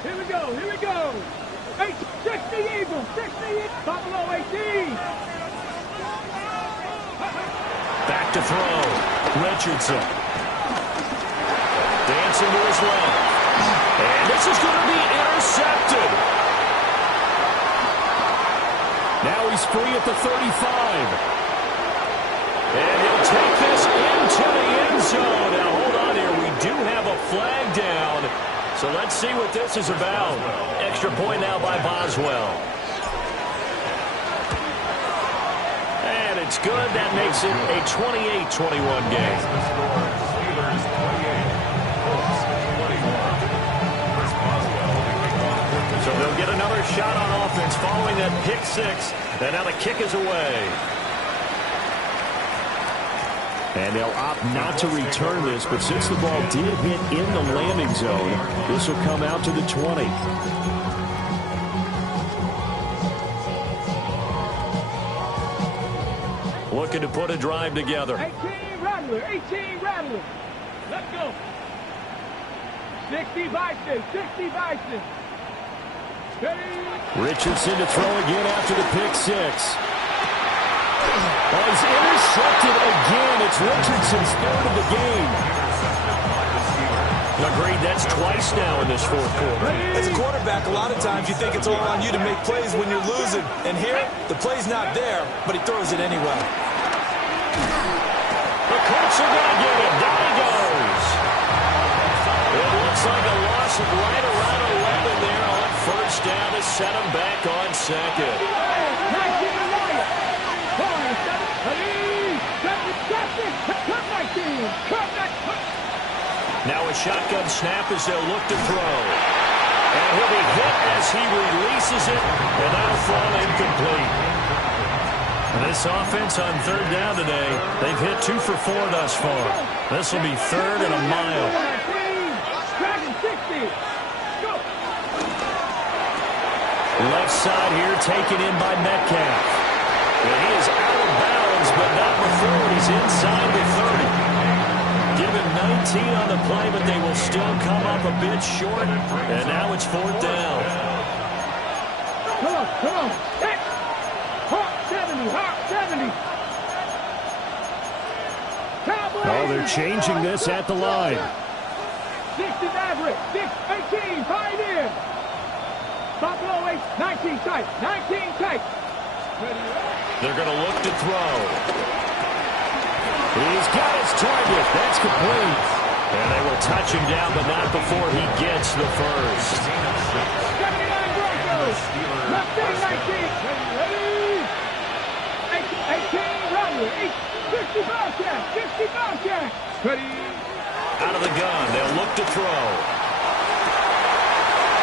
Here we go. 60 Eagles. Buffalo 18. Back to throw. Richardson. Dancing to his left. And this is going to be intercepted. Now he's free at the 35. And he'll take this into the end zone. Now, hold on here. We do have a flag down. So let's see what this is about. Extra point now by Boswell. And it's good. That makes it a 28-21 game. Steelers 28, Colts 21. So they'll get another shot on offense following that pick six. And now the kick is away. And they'll opt not to return this, but since the ball did hit in the landing zone, this will come out to the 20. Looking to put a drive together. 18 Rattler. Let's go. 60 Bison. Richardson to throw again after the pick six. Oh, he's intercepted again. It's Richardson's third of the game. Agreed, that's twice now in this fourth quarter. As a quarterback, a lot of times you think it's all on you to make plays when you're losing. And here, the play's not there, but he throws it anyway. The Colts are going to get him. Down he goes. It looks like a loss of right around 11 there on first down to set him back on second. Now a shotgun snap as they'll look to throw. And he'll be hit as he releases it, and that'll fall incomplete. And this offense on third down today, they've hit 2 for 4 thus far. This will be 3rd and a mile. Left side here taken in by Metcalf. And he is out of bounds, but not before he's inside the 30. Given 19 on the play, but they will still come up a bit short. And now it's 4th down. Come on. Hit. Hawk 70. Hawk 70. Cowboys. Oh, they're changing this at the line. 60 Maverick. 18. Tied in. Buffalo 8. 19 tight. 19 tight. They're going to look to throw. He's got his target. That's complete. And they will touch him down, but not before he gets the first. 79 Broncos. Left 19. 18 Rattler. 60 Bobcats. 60 Bobcats. Ready. Out of the gun. They'll look to throw.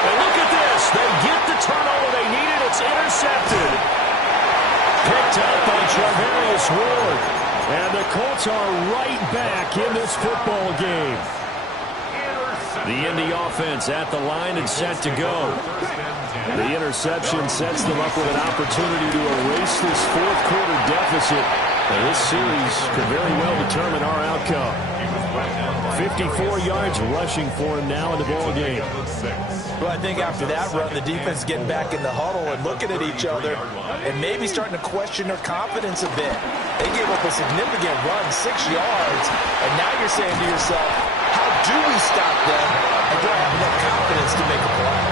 And look at this. They get the turnover they needed. It's intercepted. Picked up by Charvarius Ward. And the Colts are right back in this football game. The Indy offense at the line and set to go. The interception sets them up with an opportunity to erase this fourth quarter deficit. And this series could very well determine our outcome. 54 yards rushing for him now in the ball game. Well, I think after that run, the defense getting back in the huddle and looking at each other and maybe starting to question their confidence a bit. They gave up a significant run, 6 yards, and now you're saying to yourself, how do we stop them, and do I have enough confidence to make a play?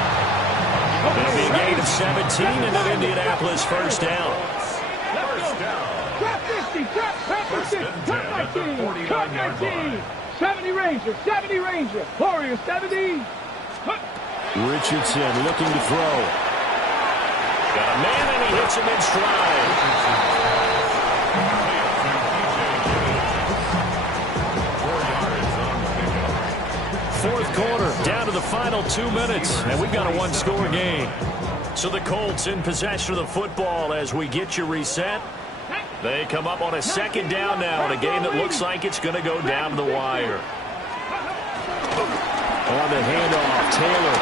It'll be a gain of 17 into Indianapolis first down. Trap 50, trap 50, trap 19, trap 19. 70 Ranger, 70 Ranger. Warriors, 70. Richardson looking to throw. Got a man and he hits him in stride. Fourth quarter, down to the final 2 minutes, and we've got a one-score game. So the Colts in possession of the football as we get you reset. They come up on a second down now in a game that looks like it's going to go down to the wire. On the handoff, Taylor.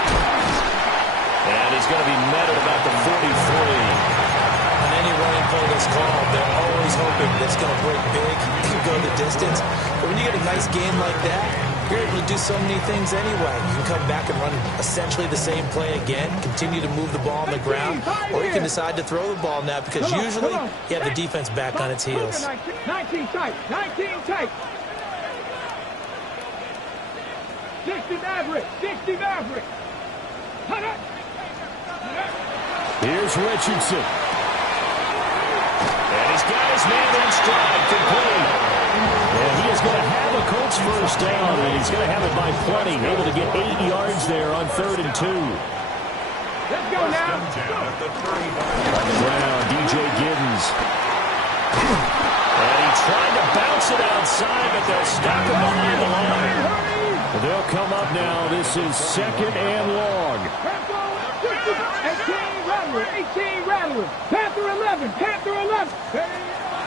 And he's going to be met at about the 43. On any running play that's called, they're always hoping that it's going to break big, can go the distance. But when you get a nice game like that, you're able to do so many things anyway. You can come back and run essentially the same play again, continue to move the ball on the ground, or you can decide to throw the ball now because usually you have the defense back on its heels. 19 tight, 19 tight. 60 Maverick, 60 Maverick. Here's Richardson. And he's got his man in stride, complete. And he is going to have a Colts first down, and he's going to have it by plenty. Able to get 8 yards there on 3rd and 2. Let's go now. On the ground, DJ Giddens. And he tried to bounce it outside, but they'll stop him behind the line. They'll come up now. This is 2nd and long. 18 Rattler, 18 Rattler. Panther 11, Panther 11.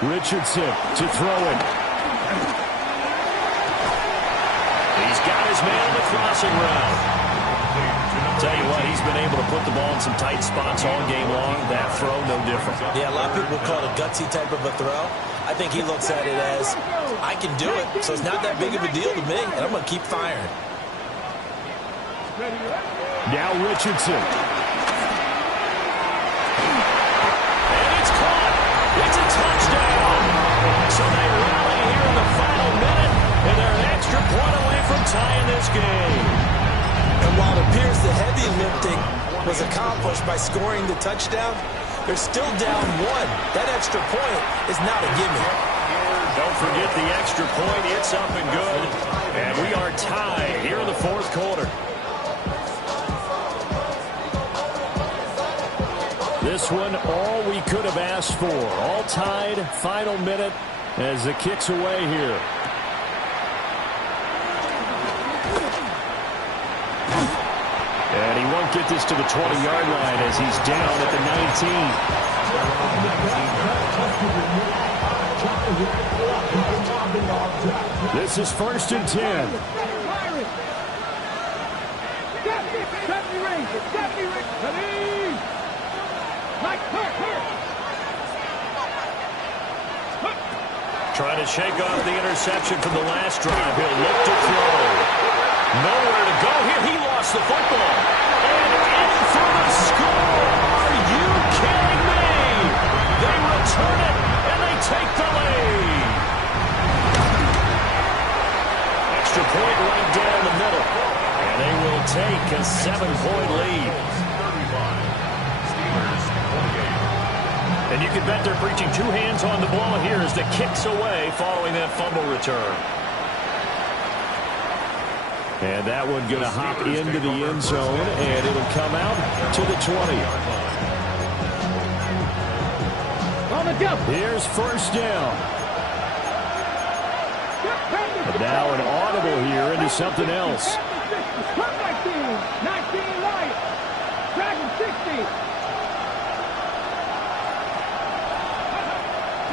Richardson to throw it. He's got his man on the crossing route. Tell you what, he's been able to put the ball in some tight spots all game long. That throw, no different. Yeah, a lot of people call it a gutsy type of a throw. I think he looks at it as, I can do it, so it's not that big of a deal to me, and I'm going to keep firing. Now Richardson. And it's caught. It's a touchdown. So they rally here in the final minute, and they're an extra point away from tying this game. And while it appears the heavy lifting was accomplished by scoring the touchdown, they're still down 1. That extra point is not a gimme. Don't forget the extra point. It's up and good. And we are tied here in the fourth quarter. This one, all we could have asked for. All tied, final minute as the kick's away here. And he won't get this to the 20-yard line as he's down at the 19. This is 1st and 10. Trying to shake off the interception from the last drive. He'll look to throw. Nowhere to go here. He lost the football. And in for the score. Are you kidding? point right down the middle. And they will take a 7-point lead. And you can bet they're preaching two hands on the ball here as the kick's away following that fumble return. And that one going to hop into the end zone, and it'll come out to the 20. Here's first down. And now an audible here into something else. 19 right. Dragon 60.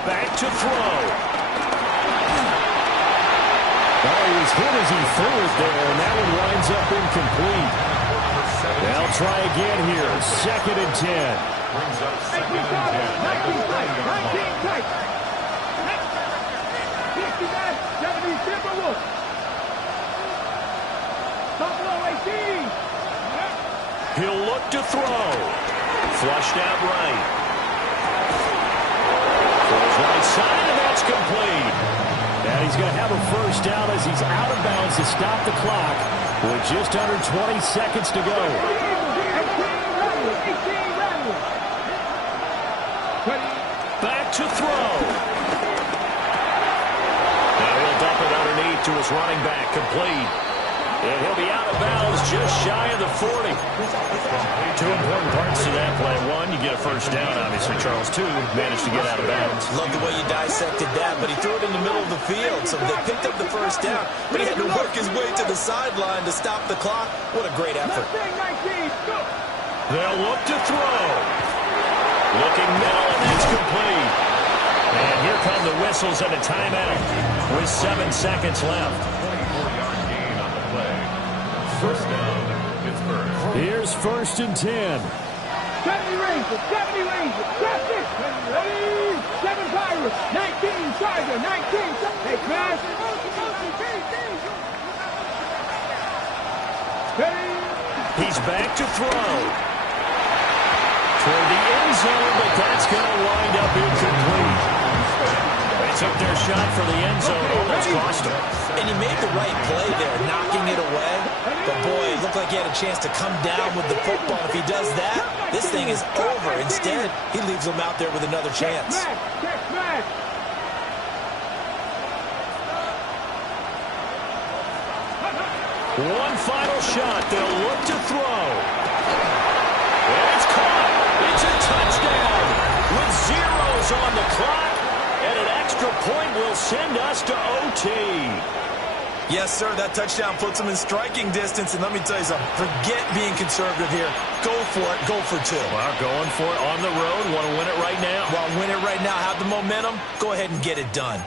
Back to throw. Oh, he was hit as he threw it there, and that one winds up incomplete. They'll try again here. 2nd and 10. Brings up 2nd and 10. 19 tight. 60 back. 70 Timberwolves. Buffalo 18. He'll look to throw. Flushed out right. Throws right side, and that's complete. And he's going to have a first down as he's out of bounds to stop the clock with just under 20 seconds to go. Back to throw. Now he'll dump it underneath to his running back, complete. And he'll be out of bounds just shy of the 40. Two important parts to that play. One, you get a first down, obviously. Charles, two, managed to get out of bounds. Love the way you dissected that, but he threw it in the middle of the field, so they picked up the first down, but he had to work his way to the sideline to stop the clock. What a great effort. They'll look to throw. Looking middle, and that's complete. And here come the whistles and a timeout with 7 seconds left. 24-yard gain on the play. First down, Pittsburgh. Here's 1st and 10. 70 Rangers, 70 Rangers, that's it. Ready? 7 Pirates, 19 Tiger, 19. Hey, Smash. He's back to throw. Toward the end zone, but that's going to wind up incomplete. They took their shot for the end zone, almost cost him. And he made the right play there, knocking it away. But boy, it looked like he had a chance to come down with the football. If he does that, this thing is over. Instead, he leaves him out there with another chance. One final shot. They'll look to throw. And it's caught. It's a touchdown with zeros on the clock. And an extra point will send us to OT. Yes, sir, that touchdown puts him in striking distance. And let me tell you something, forget being conservative here. Go for it, go for two. Well, going for it on the road. Want to win it right now? Well, win it right now, have the momentum. Go ahead and get it done.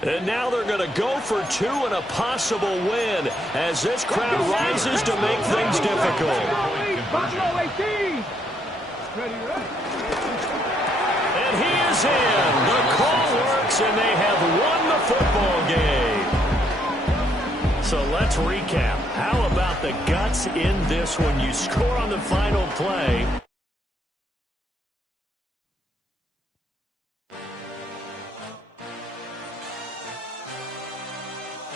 And now they're going to go for two and a possible win as this crowd rises to make things difficult. And he is in. The call works, and they have won the football game. So let's recap. How about the guts in this when you score on the final play?